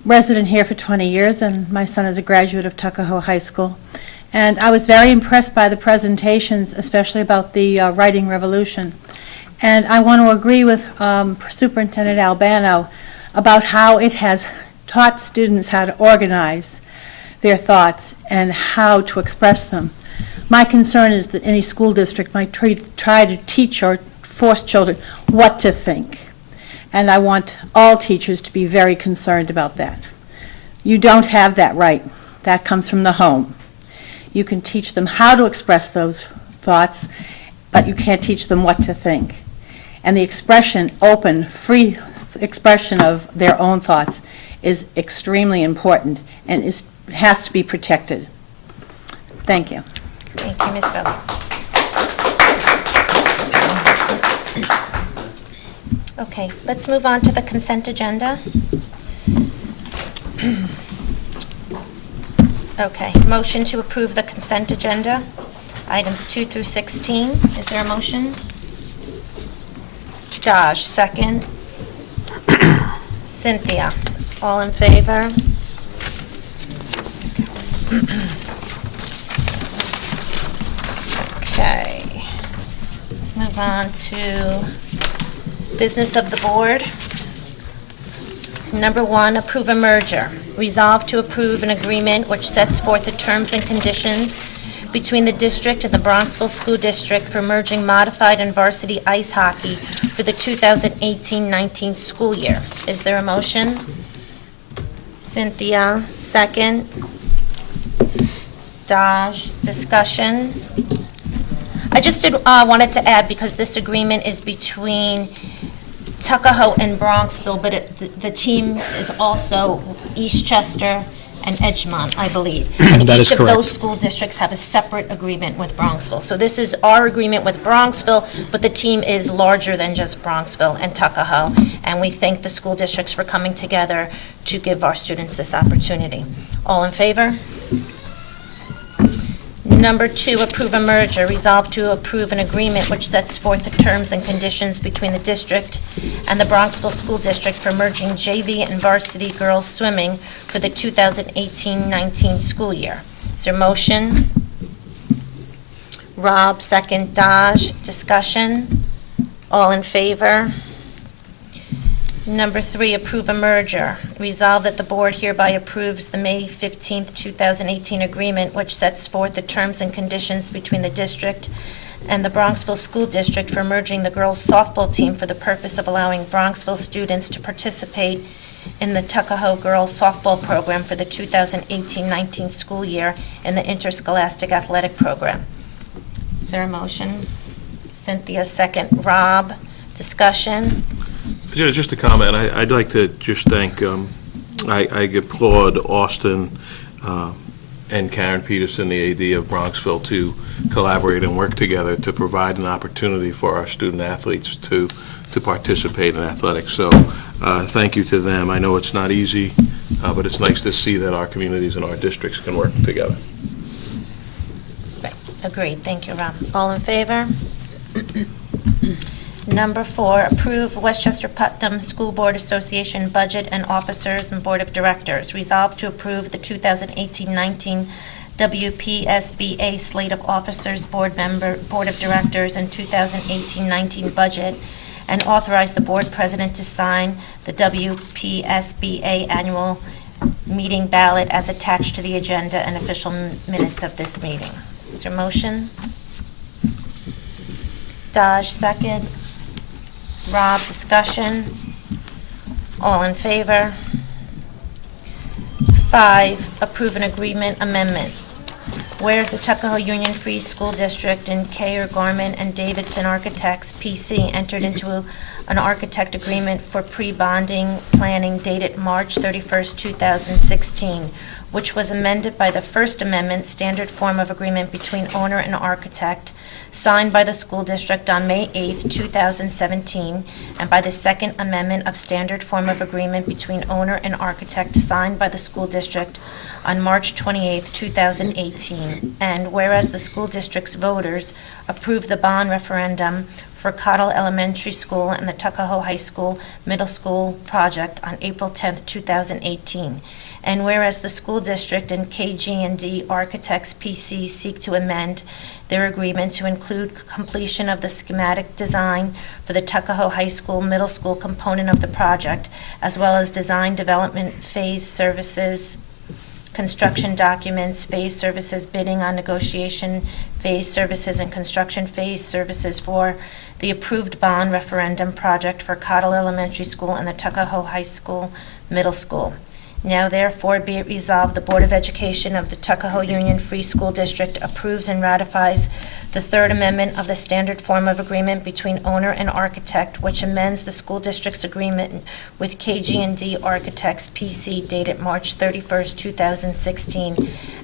resident here for 20 years, and my son is a graduate of Tuckahoe High School. And I was very impressed by the presentations, especially about the writing revolution. And I want to agree with Superintendent Albano about how it has taught students how to organize their thoughts and how to express them. My concern is that any school district might try to teach or force children what to think. And I want all teachers to be very concerned about that. You don't have that right. That comes from the home. You can teach them how to express those thoughts, but you can't teach them what to think. And the expression, open, free expression of their own thoughts is extremely important and has to be protected. Thank you. Thank you, Ms. Bell. Okay, let's move on to the consent agenda. Okay, motion to approve the consent agenda, items 2 through 16. Is there a motion? Daj, second. Cynthia, all in favor? Okay, let's move on to business of the board. Number 1, approve a merger. Resolve to approve an agreement which sets forth the terms and conditions between the district and the Bronxville School District for merging modified and varsity ice hockey for the 2018-19 school year. Is there a motion? Cynthia, second. Daj, discussion. I just wanted to add, because this agreement is between Tuckahoe and Bronxville, but the team is also Eastchester and Edgemont, I believe. And That is each of correct. those school districts have a separate agreement with Bronxville. So this is our agreement with Bronxville, but the team is larger than just Bronxville and Tuckahoe. And we thank the school districts for coming together to give our students this opportunity. All in favor? Number 2, approve a merger. Resolve to approve an agreement which sets forth the terms and conditions between the district and the Bronxville School District for merging JV and varsity girls swimming for the 2018-19 school year. Is there a motion? Rob, second. Daj, discussion. All in favor? Number 3, approve a merger. Resolve that the board hereby approves the May 15th, 2018 agreement which sets forth the terms and conditions between the district and the Bronxville School District for merging the girls' softball team for the purpose of allowing Bronxville students to participate in the Tuckahoe girls softball program for the 2018-19 school year in the interscholastic athletic program. Is there a motion? Cynthia, second. Rob, discussion? Just a comment, I'd like to just thank, I applaud Austin and Karen Peterson, the AD of Bronxville, to collaborate and work together to provide an opportunity for our student athletes to participate in athletics. So thank you to them. I know it's not easy, but it's nice to see that our communities and our districts can work together. Agreed. Thank you, Rob. All in favor? Number 4, approve Westchester Putnam School Board Association budget and officers and board of directors. Resolved to approve the 2018-19 WPSBA slate of officers, board of directors, and 2018-19 budget, and authorize the board president to sign the WPSBA annual meeting ballot as attached to the agenda and official minutes of this meeting. Is there a motion? Dodge, second. Rob, discussion? All in favor? 5, approve an agreement amendment. Whereas the Tuckahoe Union Free School District and Kayer, Garman, and Davidson Architects, P.C., entered into an architect agreement for pre-bonding planning dated March 31st, 2016, which was amended by the First Amendment standard form of agreement between owner and architect, signed by the school district on May 8th, 2017, and by the Second Amendment of standard form of agreement between owner and architect, signed by the school district on March 28th, 2018. And whereas the school district's voters approved the bond referendum for Cottle Elementary School and the Tuckahoe High School Middle School project on April 10th, 2018. And whereas the school district and KG&D Architects PC seek to amend their agreement to include completion of the schematic design for the Tuckahoe High School Middle School component of the project, as well as design development phase services, construction documents, phase services, bidding on negotiation, phase services, and construction phase services for the approved bond referendum project for Cottle Elementary School and the Tuckahoe High School Middle School. Now therefore be it resolved, the Board of Education of the Tuckahoe Union Free School District approves and ratifies the Third Amendment of the standard form of agreement between owner and architect, which amends the school district's agreement with KG&D Architects PC dated March 31st, 2016,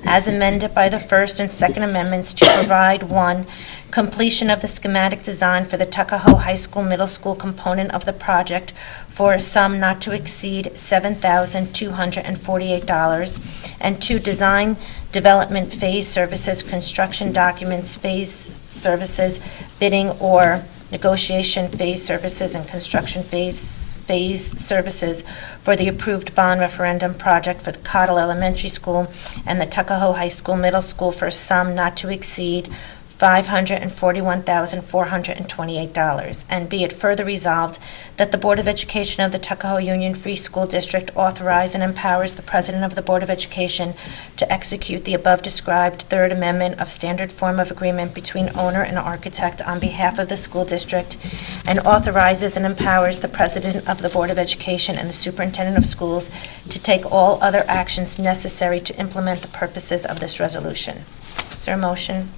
as amended by the First and Second Amendments to provide, 1, completion of the schematic design for the Tuckahoe High School Middle School component of the project for a sum not to exceed $7,248, and 2, design development phase services, construction documents phase services, bidding or negotiation phase services, and construction phase services for the approved bond referendum project for the Cottle Elementary School and the Tuckahoe High School Middle School for a sum not to exceed $541,428. And be it further resolved that the Board of Education of the Tuckahoe Union Free School District authorize and empowers the President of the Board of Education to execute the above-described Third Amendment of standard form of agreement between owner and architect on behalf of the school district, and authorizes and empowers the President of the Board of Education and the Superintendent of Schools to take all other actions necessary to implement the purposes of this resolution. Is there a motion?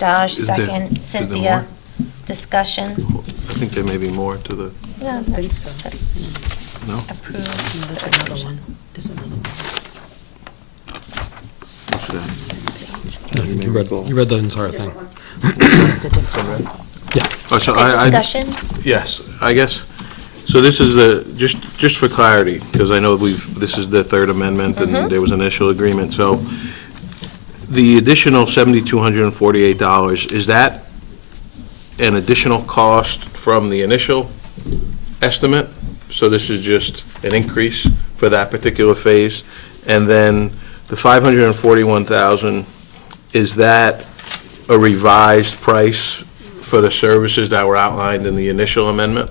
Dodge, second. Is there Cynthia, discussion? I think there may be more to the, No, that's good. no? Approved. That's another one. There's another one. What's that? I think you read the entire thing. It's a different one. Yeah. Oh, so Good discussion? Yes, I guess, so this is just for clarity, because I know this is the Third Amendment, and there was an initial agreement, so the additional $7,248, is that an additional cost from the initial estimate? So this is just an increase for that particular phase? And then the $541,000, is that a revised price for the services that were outlined in the initial amendment?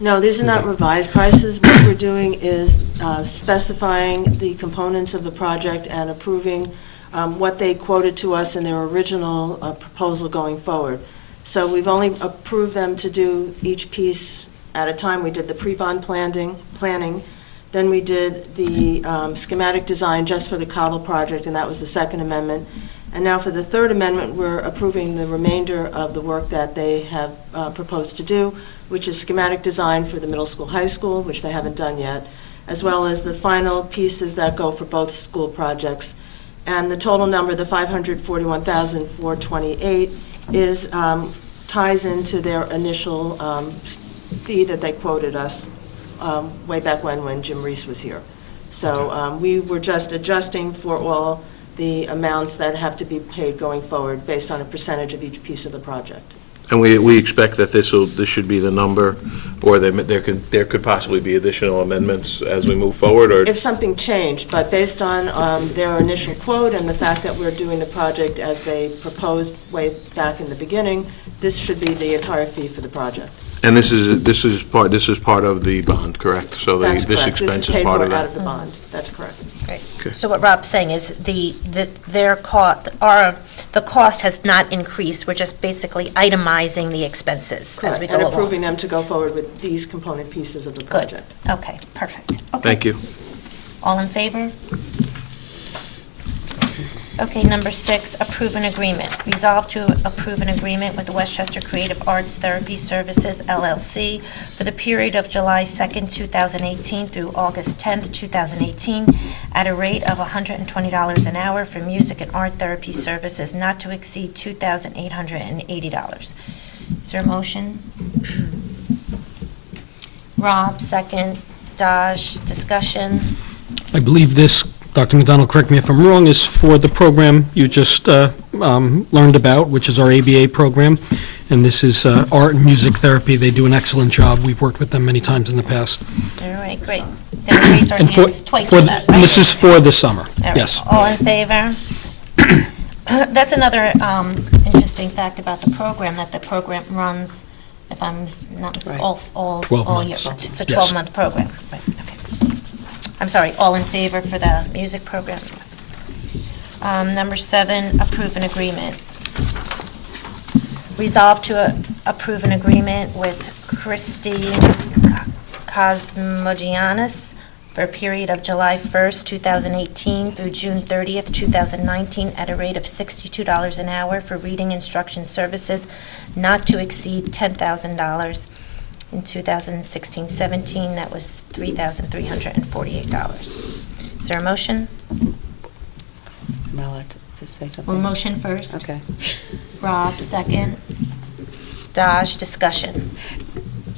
No, these are not revised prices. What we're doing is specifying the components of the project and approving what they quoted to us in their original proposal going forward. So we've only approved them to do each piece at a time. We did the pre-bond planning, then we did the schematic design just for the Cottle project, and that was the second amendment. And now for the third amendment, we're approving the remainder of the work that they have proposed to do, which is schematic design for the middle school, high school, which they haven't done yet, as well as the final pieces that go for both school projects. And the total number, the $541,428, is ties into their initial fee that they quoted us way back when Jim Reese was here. So we were just adjusting for all the amounts that have to be paid going forward based on a percentage of each piece of the project. And we expect that this should be the number, or there could possibly be additional amendments as we move forward, or? If something changed, but based on their initial quote and the fact that we're doing the project as they proposed way back in the beginning, this should be the entire fee for the project. And this is part of the bond, correct? So That's this correct. expense This is part of paid for out that? of the bond. That's correct. Right. Okay. So what Rob's saying is the cost has not increased, we're just basically itemizing the expenses as we Correct, go and along. approving them to go forward with these component pieces of the project. Okay, perfect. Okay. Thank you. All in favor? Okay, number 6, approve an agreement. Resolve to approve an agreement with the Westchester Creative Arts Therapy Services, LLC, for the period of July 2nd, 2018 through August 10th, 2018, at a rate of $120 an hour for music and art therapy services not to exceed $2,880. Is there a motion? Rob, second. Daj, discussion? I believe this, Dr. McDonald, correct me if I'm wrong, is for the program you just learned about, which is our ABA program, and this is art and music therapy. They do an excellent job. We've worked with them many times in the past. All right, great. Then we raise our And hands twice for for the- that, and right? this is for the summer, All right, yes. all in favor? That's another interesting fact about the program, that the program runs, if I'm not mistaken, all 12 all year. months. It's a Yes. 12-month program. Right, okay. I'm sorry, all in favor for the music program? Yes. Number 7, approve an agreement. Resolve to approve an agreement with Christine Cosmogiannis for a period of July 1st, 2018 through June 30th, 2019, at a rate of $62 an hour for reading instruction services not to exceed $10,000. In 2016-17, that was $3,348. Is there a motion? Mel, to say something? Well, motion first. Okay. Rob, second. Daj, discussion.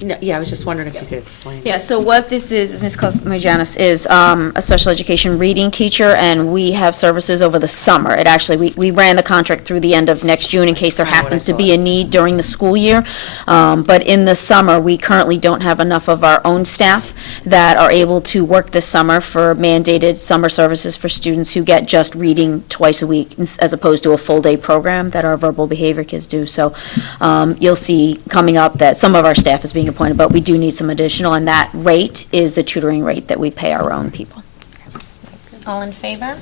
No, yeah, I was just wondering if you could explain. Yeah, so what this is Ms. Cosmogiannis is a special education reading teacher, and we have services over the summer. It actually, we ran the contract through the end of next June in case there Kinda what I happens to be a need during the school year. But in the summer, we currently don't have enough of our own staff that are able to work this summer for mandated summer services for students who get just reading twice a week, as opposed to a full-day program that our verbal behavior kids do. So you'll see coming up that some of our staff is being appointed, but we do need some additional, and that rate is the tutoring rate that we pay our own people. All in favor?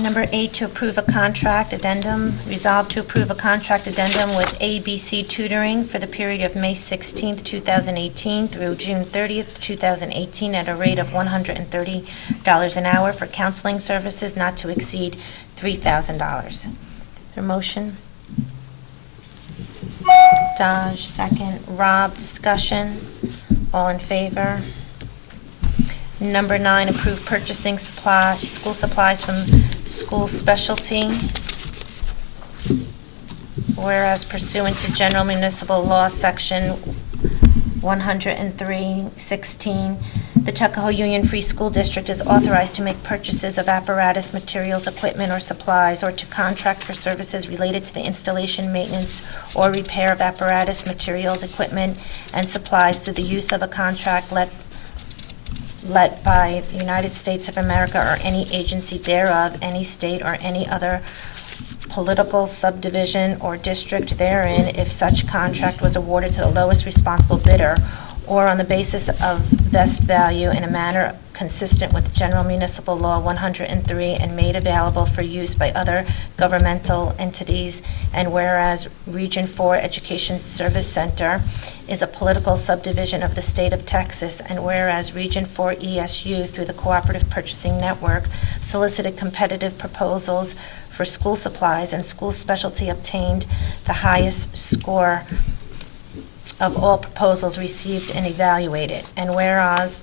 Number 8, to approve a contract addendum. Resolve to approve a contract addendum with ABC Tutoring for the period of May 16th, 2018 through June 30th, 2018, at a rate of $130 an hour for counseling services not to exceed $3,000. Is there a motion? Daj, second. Rob, discussion. All in favor? Number 9, approve purchasing school supplies from school specialty. Whereas pursuant to General Municipal Law, Section 103-16, the Tuckahoe Union Free School District is authorized to make purchases of apparatus, materials, equipment, or supplies, or to contract for services related to the installation, maintenance, or repair of apparatus, materials, equipment, and supplies through the use of a contract let by the United States of America or any agency thereof, any state or any other political subdivision or district therein, if such contract was awarded to the lowest responsible bidder, or on the basis of best value in a manner consistent with General Municipal Law 103 and made available for use by other governmental entities, and whereas Region 4 Education Service Center is a political subdivision of the state of Texas, and whereas Region 4 ESU, through the Cooperative Purchasing Network, solicited competitive proposals for school supplies and school specialty, obtained the highest score of all proposals received and evaluated. And whereas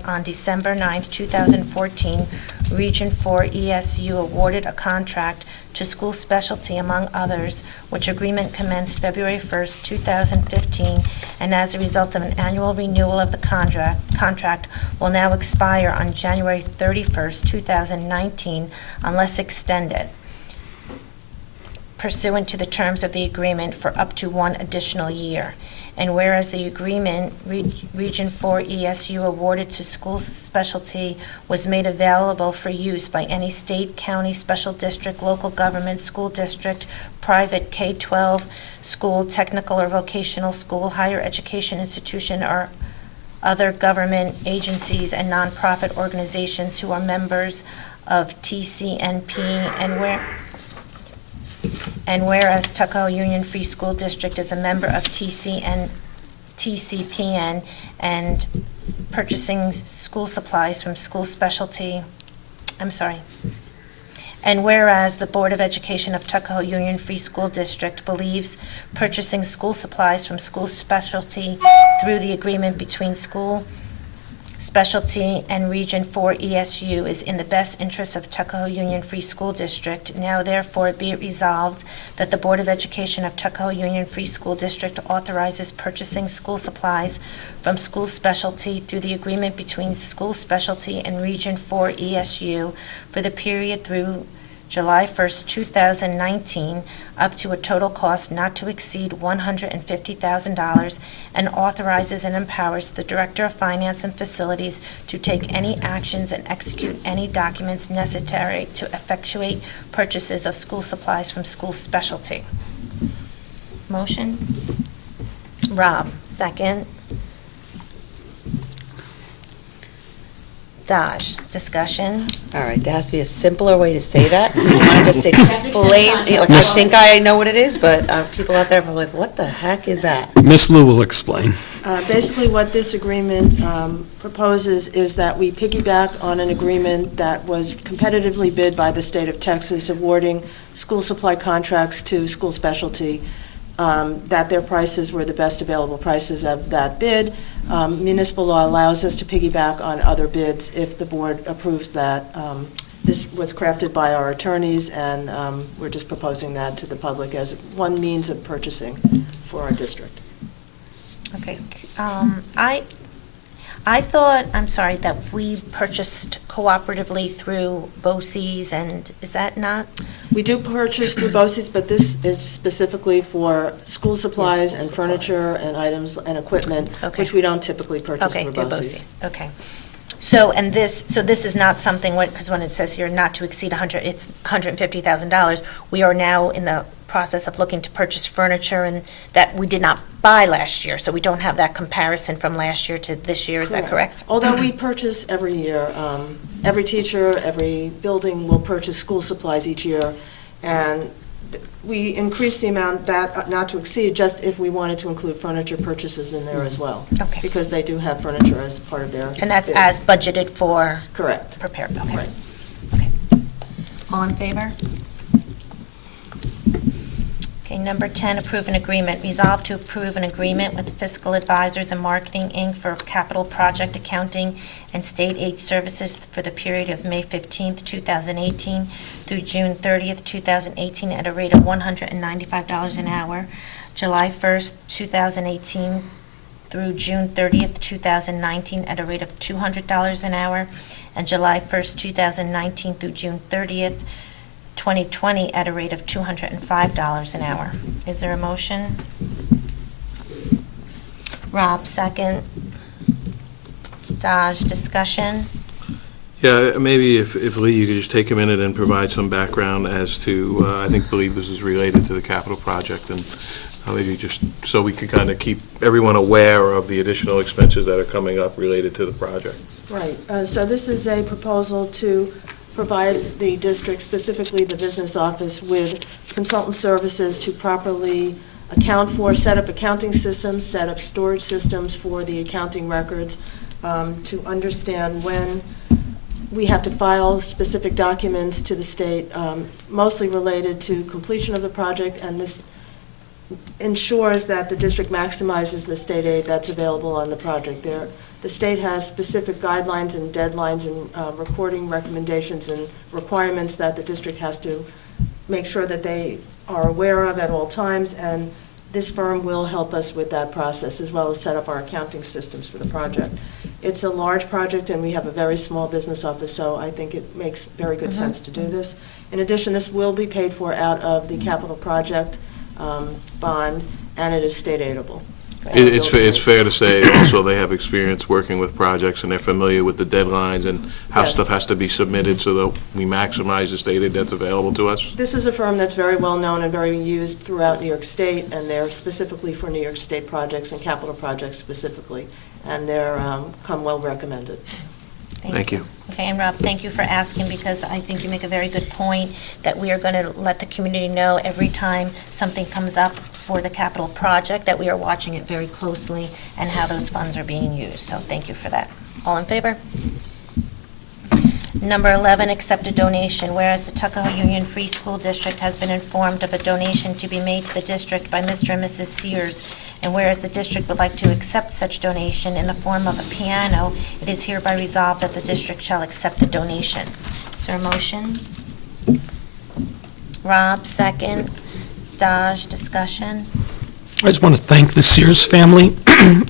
on December 9th, 2014, Region 4 ESU awarded a contract to School Specialty, among others, which agreement commenced February 1st, 2015, and as a result of an annual renewal of the contract will now expire on January 31st, 2019, unless extended, pursuant to the terms of the agreement for up to 1 additional year. And whereas the agreement Region 4 ESU awarded to School Specialty was made available for use by any state, county, special district, local government, school district, private K-12 school, technical or vocational school, higher education institution, or other government agencies and nonprofit organizations who are members of TCNP, and whereas Tuckahoe Union Free School District is a member of TCPN and purchasing school supplies from School Specialty, and whereas the Board of Education of Tuckahoe Union Free School District believes purchasing school supplies from School Specialty through the agreement between School Specialty and Region 4 ESU is in the best interest of Tuckahoe Union Free School District. Now therefore be it resolved that the Board of Education of Tuckahoe Union Free School District authorizes purchasing school supplies from School Specialty through the agreement between School Specialty and Region 4 ESU for the period through July 1st, 2019, up to a total cost not to exceed $150,000, and authorizes and empowers the Director of Finance and Facilities to take any actions and execute any documents necessary to effectuate purchases of school supplies from School Specialty. Motion? Rob, second. Dodge, discussion? All right, there has to be a simpler way to say that. So you want to just explain, like, I think I know what it is, but people out there are like, what the heck is that? Ms. Lou will explain. Basically, what this agreement proposes is that we piggyback on an agreement that was competitively bid by the state of Texas, awarding school supply contracts to School Specialty, that their prices were the best available prices of that bid. Municipal law allows us to piggyback on other bids if the board approves that. This was crafted by our attorneys, and we're just proposing that to the public as one means of purchasing for our district. Okay. I thought, that we purchased cooperatively through BOCES, and is that not? We do purchase through BOCES, but this is specifically for school supplies and furniture and items and equipment, which we don't typically purchase through BOCES. Okay. So this is not something, because when it says here not to exceed it's $150,000, we are now in the process of looking to purchase furniture and that we did not buy last year, so we don't have that comparison from last year to this year, is that correct? Although we purchase every year, every teacher, every building will purchase school supplies each year, and we increase the amount that not to exceed just if we wanted to include furniture purchases in there as well. Okay. Because they do have furniture as part of their. And that's as budgeted for? Correct. Prepared, okay. Right. Okay. All in favor? Okay, number 10, approve an agreement. Resolve to approve an agreement with Fiscal Advisors and Marketing, Inc. for capital project accounting and state aid services for the period of May 15th, 2018 through June 30th, 2018 at a rate of $195 an hour, July 1st, 2018 through June 30th, 2019 at a rate of $200 an hour, and July 1st, 2019 through June 30th, 2020 at a rate of $205 an hour. Is there a motion? Rob, second. Dodge, discussion? Yeah, maybe if Lee, you could just take a minute and provide some background as to, believe this is related to the capital project, and Maybe just so we can kind of keep everyone aware of the additional expenses that are coming up related to the project. Right, so this is a proposal to provide the district, specifically the business office, with consultant services to properly account for, set up accounting systems, set up storage systems for the accounting records, to understand when we have to file specific documents to the state, mostly related to completion of the project, and this ensures that the district maximizes the state aid that's available on the project. The state has specific guidelines and deadlines and reporting recommendations and requirements that the district has to make sure that they are aware of at all times, and this firm will help us with that process, as well as set up our accounting systems for the project. It's a large project, and we have a very small business office, so I think it makes very good sense to do this. In addition, this will be paid for out of the capital project bond, and it is state aidable. It's fair to say also they have experience working with projects, and they're familiar with the deadlines and how Yes. stuff has to be submitted so that we maximize the state aid that's available to us. This is a firm that's very well-known and very used throughout New York State, and they're specifically for New York State projects and capital projects specifically, and they're come well recommended. Thank you. Okay, and Rob, thank you for asking, because I think you make a very good point that we are going to let the community know every time something comes up for the capital project, that we are watching it very closely and how those funds are being used. So thank you for that. All in favor? Number 11, accept a donation. Whereas the Tuckahoe Union Free School District has been informed of a donation to be made to the district by Mr. and Mrs. Sears, and whereas the district would like to accept such donation in the form of a piano, it is hereby resolved that the district shall accept the donation. Is there a motion? Rob, second. Daj, discussion? I just want to thank the Sears family.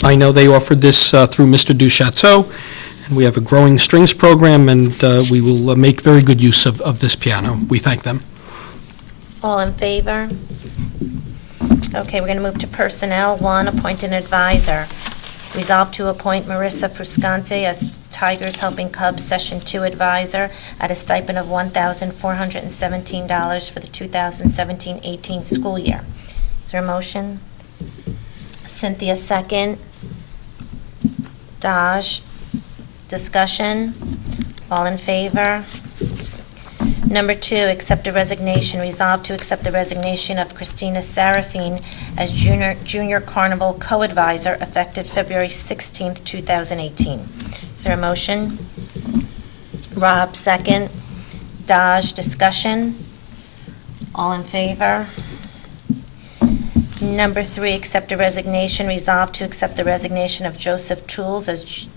I know they offered this through Mr. Duchateau, and we have a growing strings program, and we will make very good use of this piano. We thank them. All in favor? Okay, we're going to move to personnel. 1, appoint an advisor. Resolve to appoint Marissa Fruscante as Tigers Helping Cubs Session 2 advisor at a stipend of $1,417 for the 2017-18 school year. Is there a motion? Cynthia, second. Daj, discussion? All in favor? Number 2, accept a resignation. Resolve to accept the resignation of Christina Serafine as Junior Carnival Co-Advisor effective February 16th, 2018. Is there a motion? Rob, second. Daj, discussion? All in favor? Number 3, accept a resignation. Resolve to accept the resignation of Joseph Tools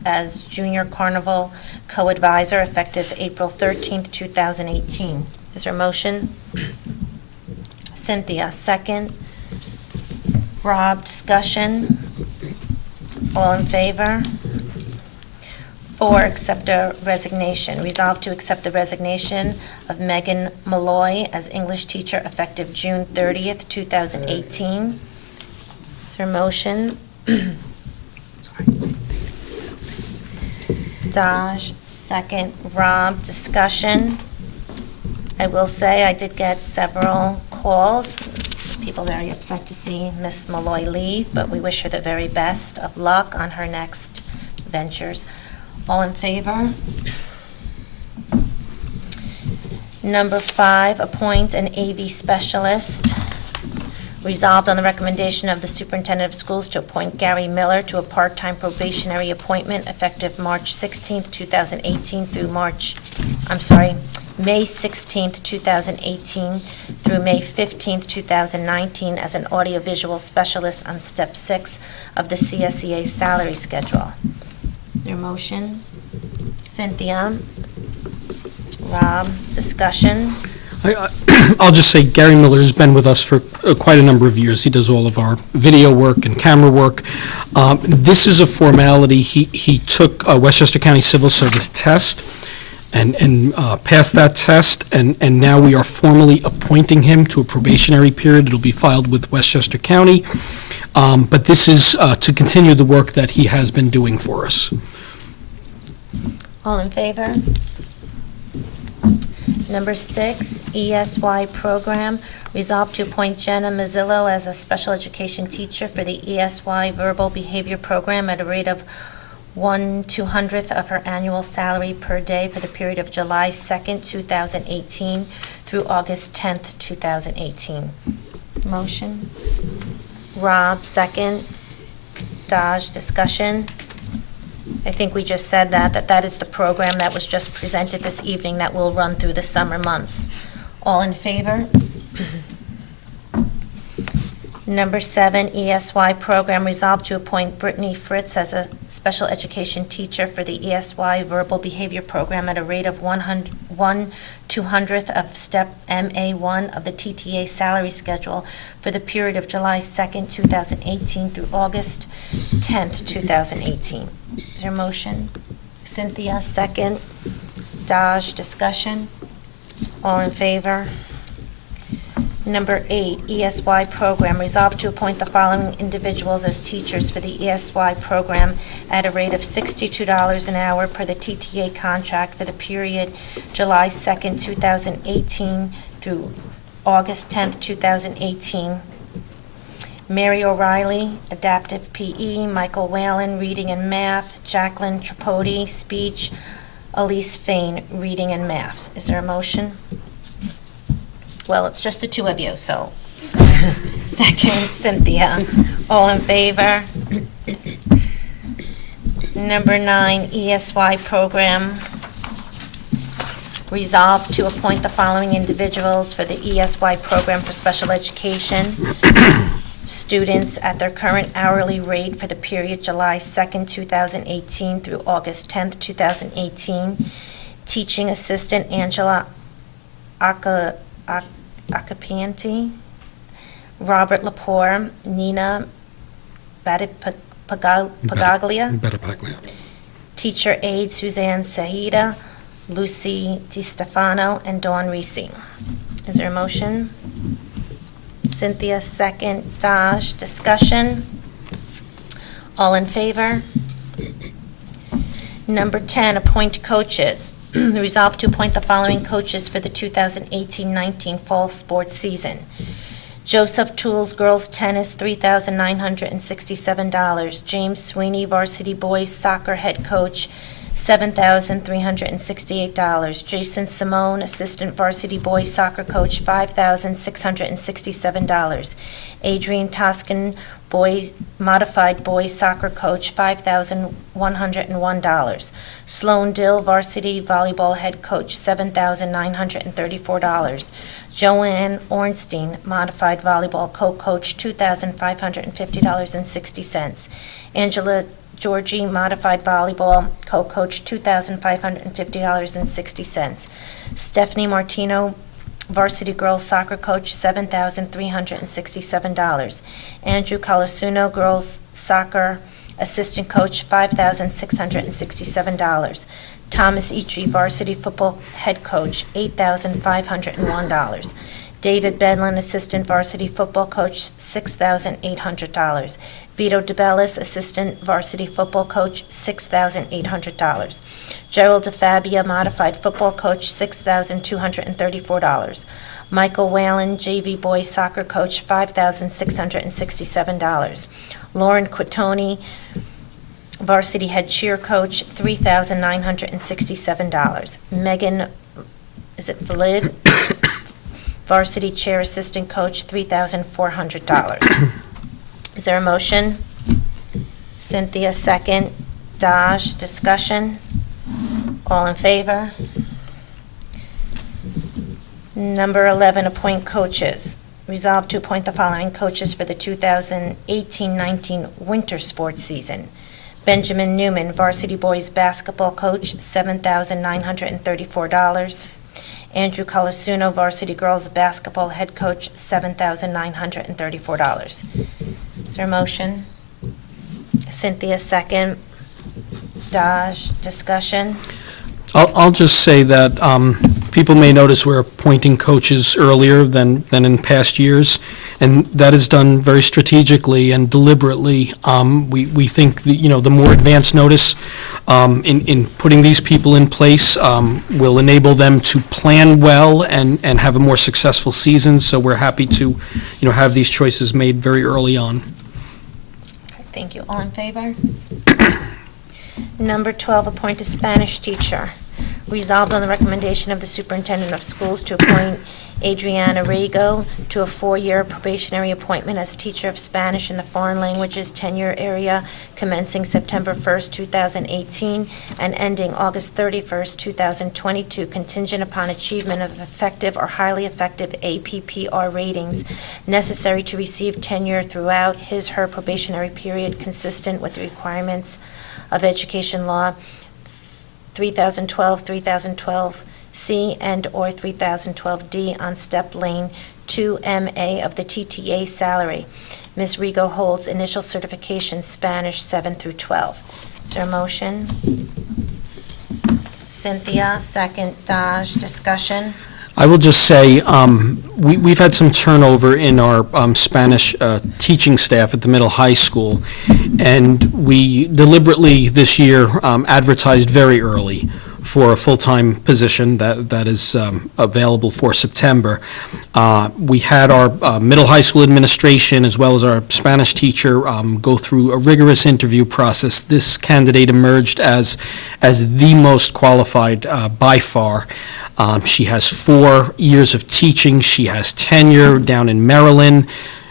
as Junior Carnival Co-Advisor effective April 13th, 2018. Is there a motion? Cynthia, second. Rob, discussion? All in favor? 4, accept a resignation. Resolve to accept the resignation of Megan Malloy as English teacher effective June 30th, 2018. Is there a motion? Daj, second. Rob, discussion? I will say I did get several calls. People very upset to see Miss Malloy leave, but we wish her the very best of luck on her next ventures. All in favor? Number 5, appoint an AV specialist. Resolved on the recommendation of the superintendent of schools to appoint Gary Miller to a part-time probationary appointment effective March 16th, 2018 through May 16th, 2018 through May 15th, 2019 as an audiovisual specialist on step 6 of the CSEA salary schedule. Your motion? Cynthia? Rob, discussion? I'll just say Gary Miller has been with us for quite a number of years. He does all of our video work and camera work. This is a formality. He took a Westchester County Civil Service test and passed that test, and now we are formally appointing him to a probationary period. It'll be filed with Westchester County, but this is to continue the work that he has been doing for us. All in favor? Number 6, ESY program. Resolved to appoint Jenna Mazzillo as a special education teacher for the ESY Verbal Behavior Program at a rate of 1/200th of her annual salary per day for the period of July 2nd, 2018 through August 10th, 2018. Motion. Rob, second. Dodge, discussion. I think we just said that is the program that was just presented this evening that will run through the summer months. All in favor? Number 7, ESY program, resolved to appoint Brittany Fritz as a special education teacher for the ESY Verbal Behavior Program at a rate of 1/200th of step MA1 of the TTA salary schedule for the period of July 2nd, 2018 through August 10th, 2018. Is there a motion? Cynthia, second. Dodge, discussion. All in favor? Number 8, ESY program, resolved to appoint the following individuals as teachers for the ESY program at a rate of $62 an hour per the TTA contract for the period July 2nd, 2018 through August 10th, 2018. Mary O'Reilly, adaptive PE, Michael Whalen, reading and math, Jacqueline Tripodi, speech, Elise Fain, reading and math. Is there a motion? Well, it's just the two of you, so. Second, Cynthia. All in favor? Number 9, ESY program. Resolved to appoint the following individuals for the ESY program for special education. Students at their current hourly rate for the period July 2nd, 2018 through August 10th, 2018. Teaching assistant Angela Acapianti, Robert Lepore, Nina Pagaglia, teacher aide Suzanne Sahida, Lucy DiStefano, and Dawn Reese. Is there a motion? Cynthia, second. Dodge, discussion. All in favor? Number 10, appoint coaches. Resolved to appoint the following coaches for the 2018-19 fall sports season. Joseph Tools, girls tennis, $3,967. James Sweeney, varsity boys soccer head coach, $7,368. Jason Simone, assistant varsity boys soccer coach, $5,667. Adrian Toscan, boys modified boys soccer coach, $5,101. Sloan Dill, varsity volleyball head coach, $7,934. Joanne Ornstein, modified volleyball co-coach, $2,550.60. Angela Georgie, modified volleyball co-coach, $2,550.60. Stephanie Martino, varsity girls soccer coach, $7,367. Andrew Colasuno, girls soccer assistant coach, $5,667. Thomas Etrie, varsity football head coach, $8,501. David Bedlin, assistant varsity football coach, $6,800. Vito DeBellis, assistant varsity football coach, $6,800. Gerald DeFabia, modified football coach, $6,234. Michael Whalen, JV boys soccer coach, $5,667. Lauren Quitoni, varsity head cheer coach, $3,967. Megan, is it Valid? Varsity chair assistant coach, $3,400. Is there a motion? Cynthia, second. Dodge, discussion. All in favor? Number 11, appoint coaches. Resolved to appoint the following coaches for the 2018-19 winter sports season. Benjamin Newman, varsity boys basketball coach, $7,934. Andrew Colasuno, varsity girls basketball head coach, $7,934. Is there a motion? Cynthia, second. Dodge, discussion. I'll just say that people may notice we're appointing coaches earlier than in past years, and that is done very strategically and deliberately. We think, the more advance notice in putting these people in place will enable them to plan well and have a more successful season, so we're happy to, have these choices made very early on. Thank you. All in favor? Number 12, appoint a Spanish teacher. Resolved on the recommendation of the superintendent of schools to appoint Adriana Rego to a 4-year probationary appointment as teacher of Spanish in the foreign languages tenure area commencing September 1st, 2018 and ending August 31st, 2022, contingent upon achievement of effective or highly effective APPR ratings necessary to receive tenure throughout his/her probationary period consistent with the requirements of Education Law 3012, 3012C, and/or 3012D on Step Lane 2MA of the TTA salary. Ms. Rego holds initial certification Spanish 7 through 12. Is there a motion? Cynthia, second. Daj, discussion? I will just say, we've had some turnover in our Spanish teaching staff at the middle high school, and we deliberately this year advertised very early for a full-time position that is available for September. We had our middle high school administration as well as our Spanish teacher go through a rigorous interview process. This candidate emerged as the most qualified by far. She has 4 years of teaching. She has tenure down in Maryland,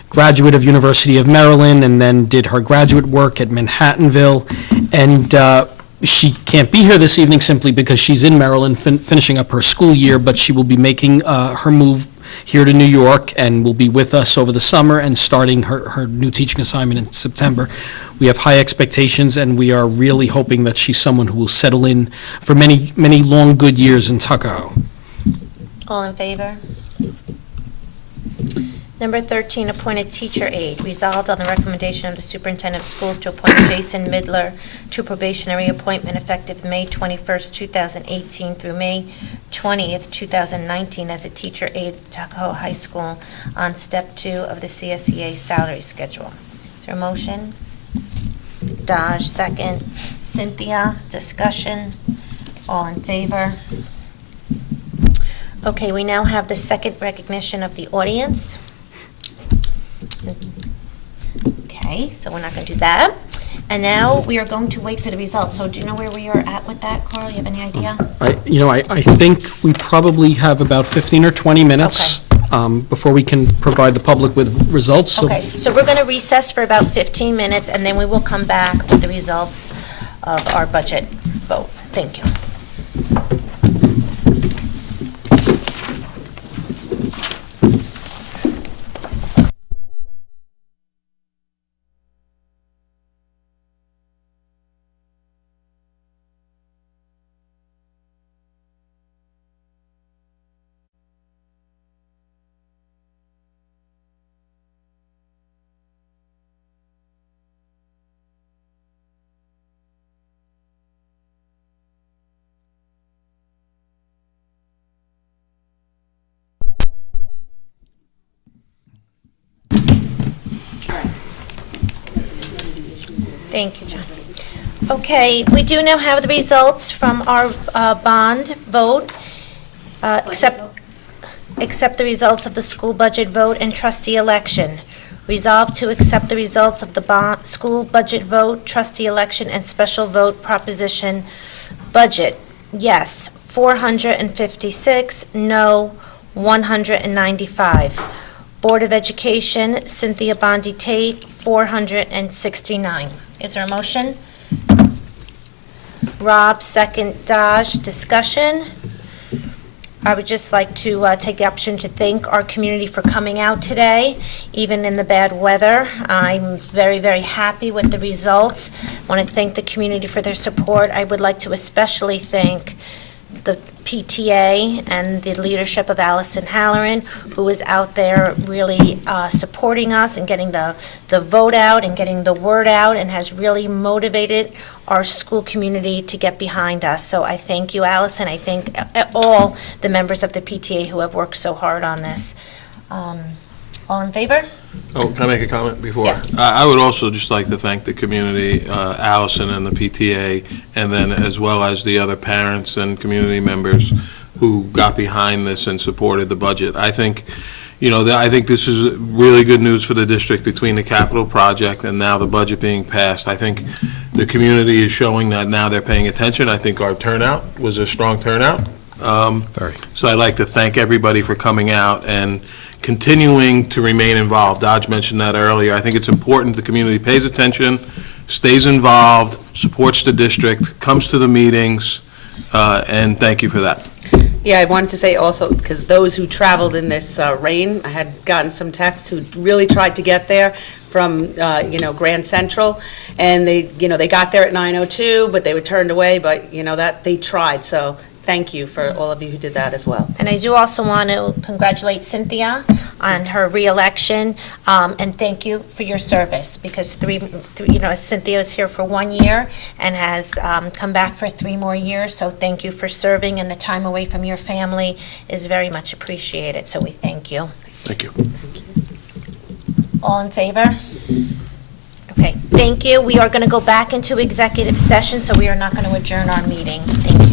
graduate of University of Maryland, and then did her graduate work at Manhattanville. And she can't be here this evening simply because she's in Maryland finishing up her school year, but she will be making her move here to New York and will be with us over the summer and starting her new teaching assignment in September. We have high expectations, and we are really hoping that she's someone who will settle in for many, many long, good years in Tuckahoe. All in favor? Number 13, appointed teacher aide. Resolved on the recommendation of the superintendent of schools to appoint Jason Midler to probationary appointment effective May 21st, 2018 through May 20th, 2019 as a teacher aide at Tuckahoe High School on Step 2 of the CSEA salary schedule. Is there a motion? Daj, second. Cynthia, discussion? All in favor? Okay, we now have the second recognition of the audience. Okay, so we're not going to do that. And now we are going to wait for the results. So do you know where we are at with that, Carl? You have any idea? I think we probably have about 15 or 20 minutes before we can provide the public with results. So Okay, so we're going to recess for about 15 minutes, and then we will come back with the results of our budget vote. Thank you. Thank you, John. Okay, we do now have the results from our bond vote, except the results of the school budget vote and trustee election. Resolved to accept the results of the school budget vote, trustee election, and special vote proposition budget. Yes, 456, no, 195. Board of Education, Cynthia Bondi Tate, 469. Is there a motion? Rob, second. Daj, discussion? I would just like to take the opportunity to thank our community for coming out today, even in the bad weather. I'm very, very happy with the results. I want to thank the community for their support. I would like to especially thank the PTA and the leadership of Allison Halloran, who was out there really supporting us and getting the vote out and getting the word out, and has really motivated our school community to get behind us. So I thank you, Allison. I thank all the members of the PTA who have worked so hard on this. All in favor? Oh, can I make a comment before? Yes. I would also just like to thank the community, Allison and the PTA, and then as well as the other parents and community members who got behind this and supported the budget. I think, I think this is really good news for the district between the capital project and now the budget being passed. I think the community is showing that now they're paying attention. I think our turnout was a strong turnout. So I'd like to thank everybody for coming out and continuing to remain involved. Dodge mentioned that earlier. I think it's important the community pays attention, stays involved, supports the district, comes to the meetings, and thank you for that. Yeah, I wanted to say also, because those who traveled in this rain, I had gotten some texts who really tried to get there from, Grand Central, and they got there at 9:02, but they were turned away, but, that they tried, so thank you for all of you who did that as well. And I do also want to congratulate Cynthia on her reelection, and thank you for your service, because Cynthia is here for 1 year and has come back for 3 more years, so thank you for serving, and the time away from your family is very much appreciated, so we thank you. Thank you. All in favor? Okay, thank you. We are going to go back into executive session, so we are not going to adjourn our meeting. Thank you.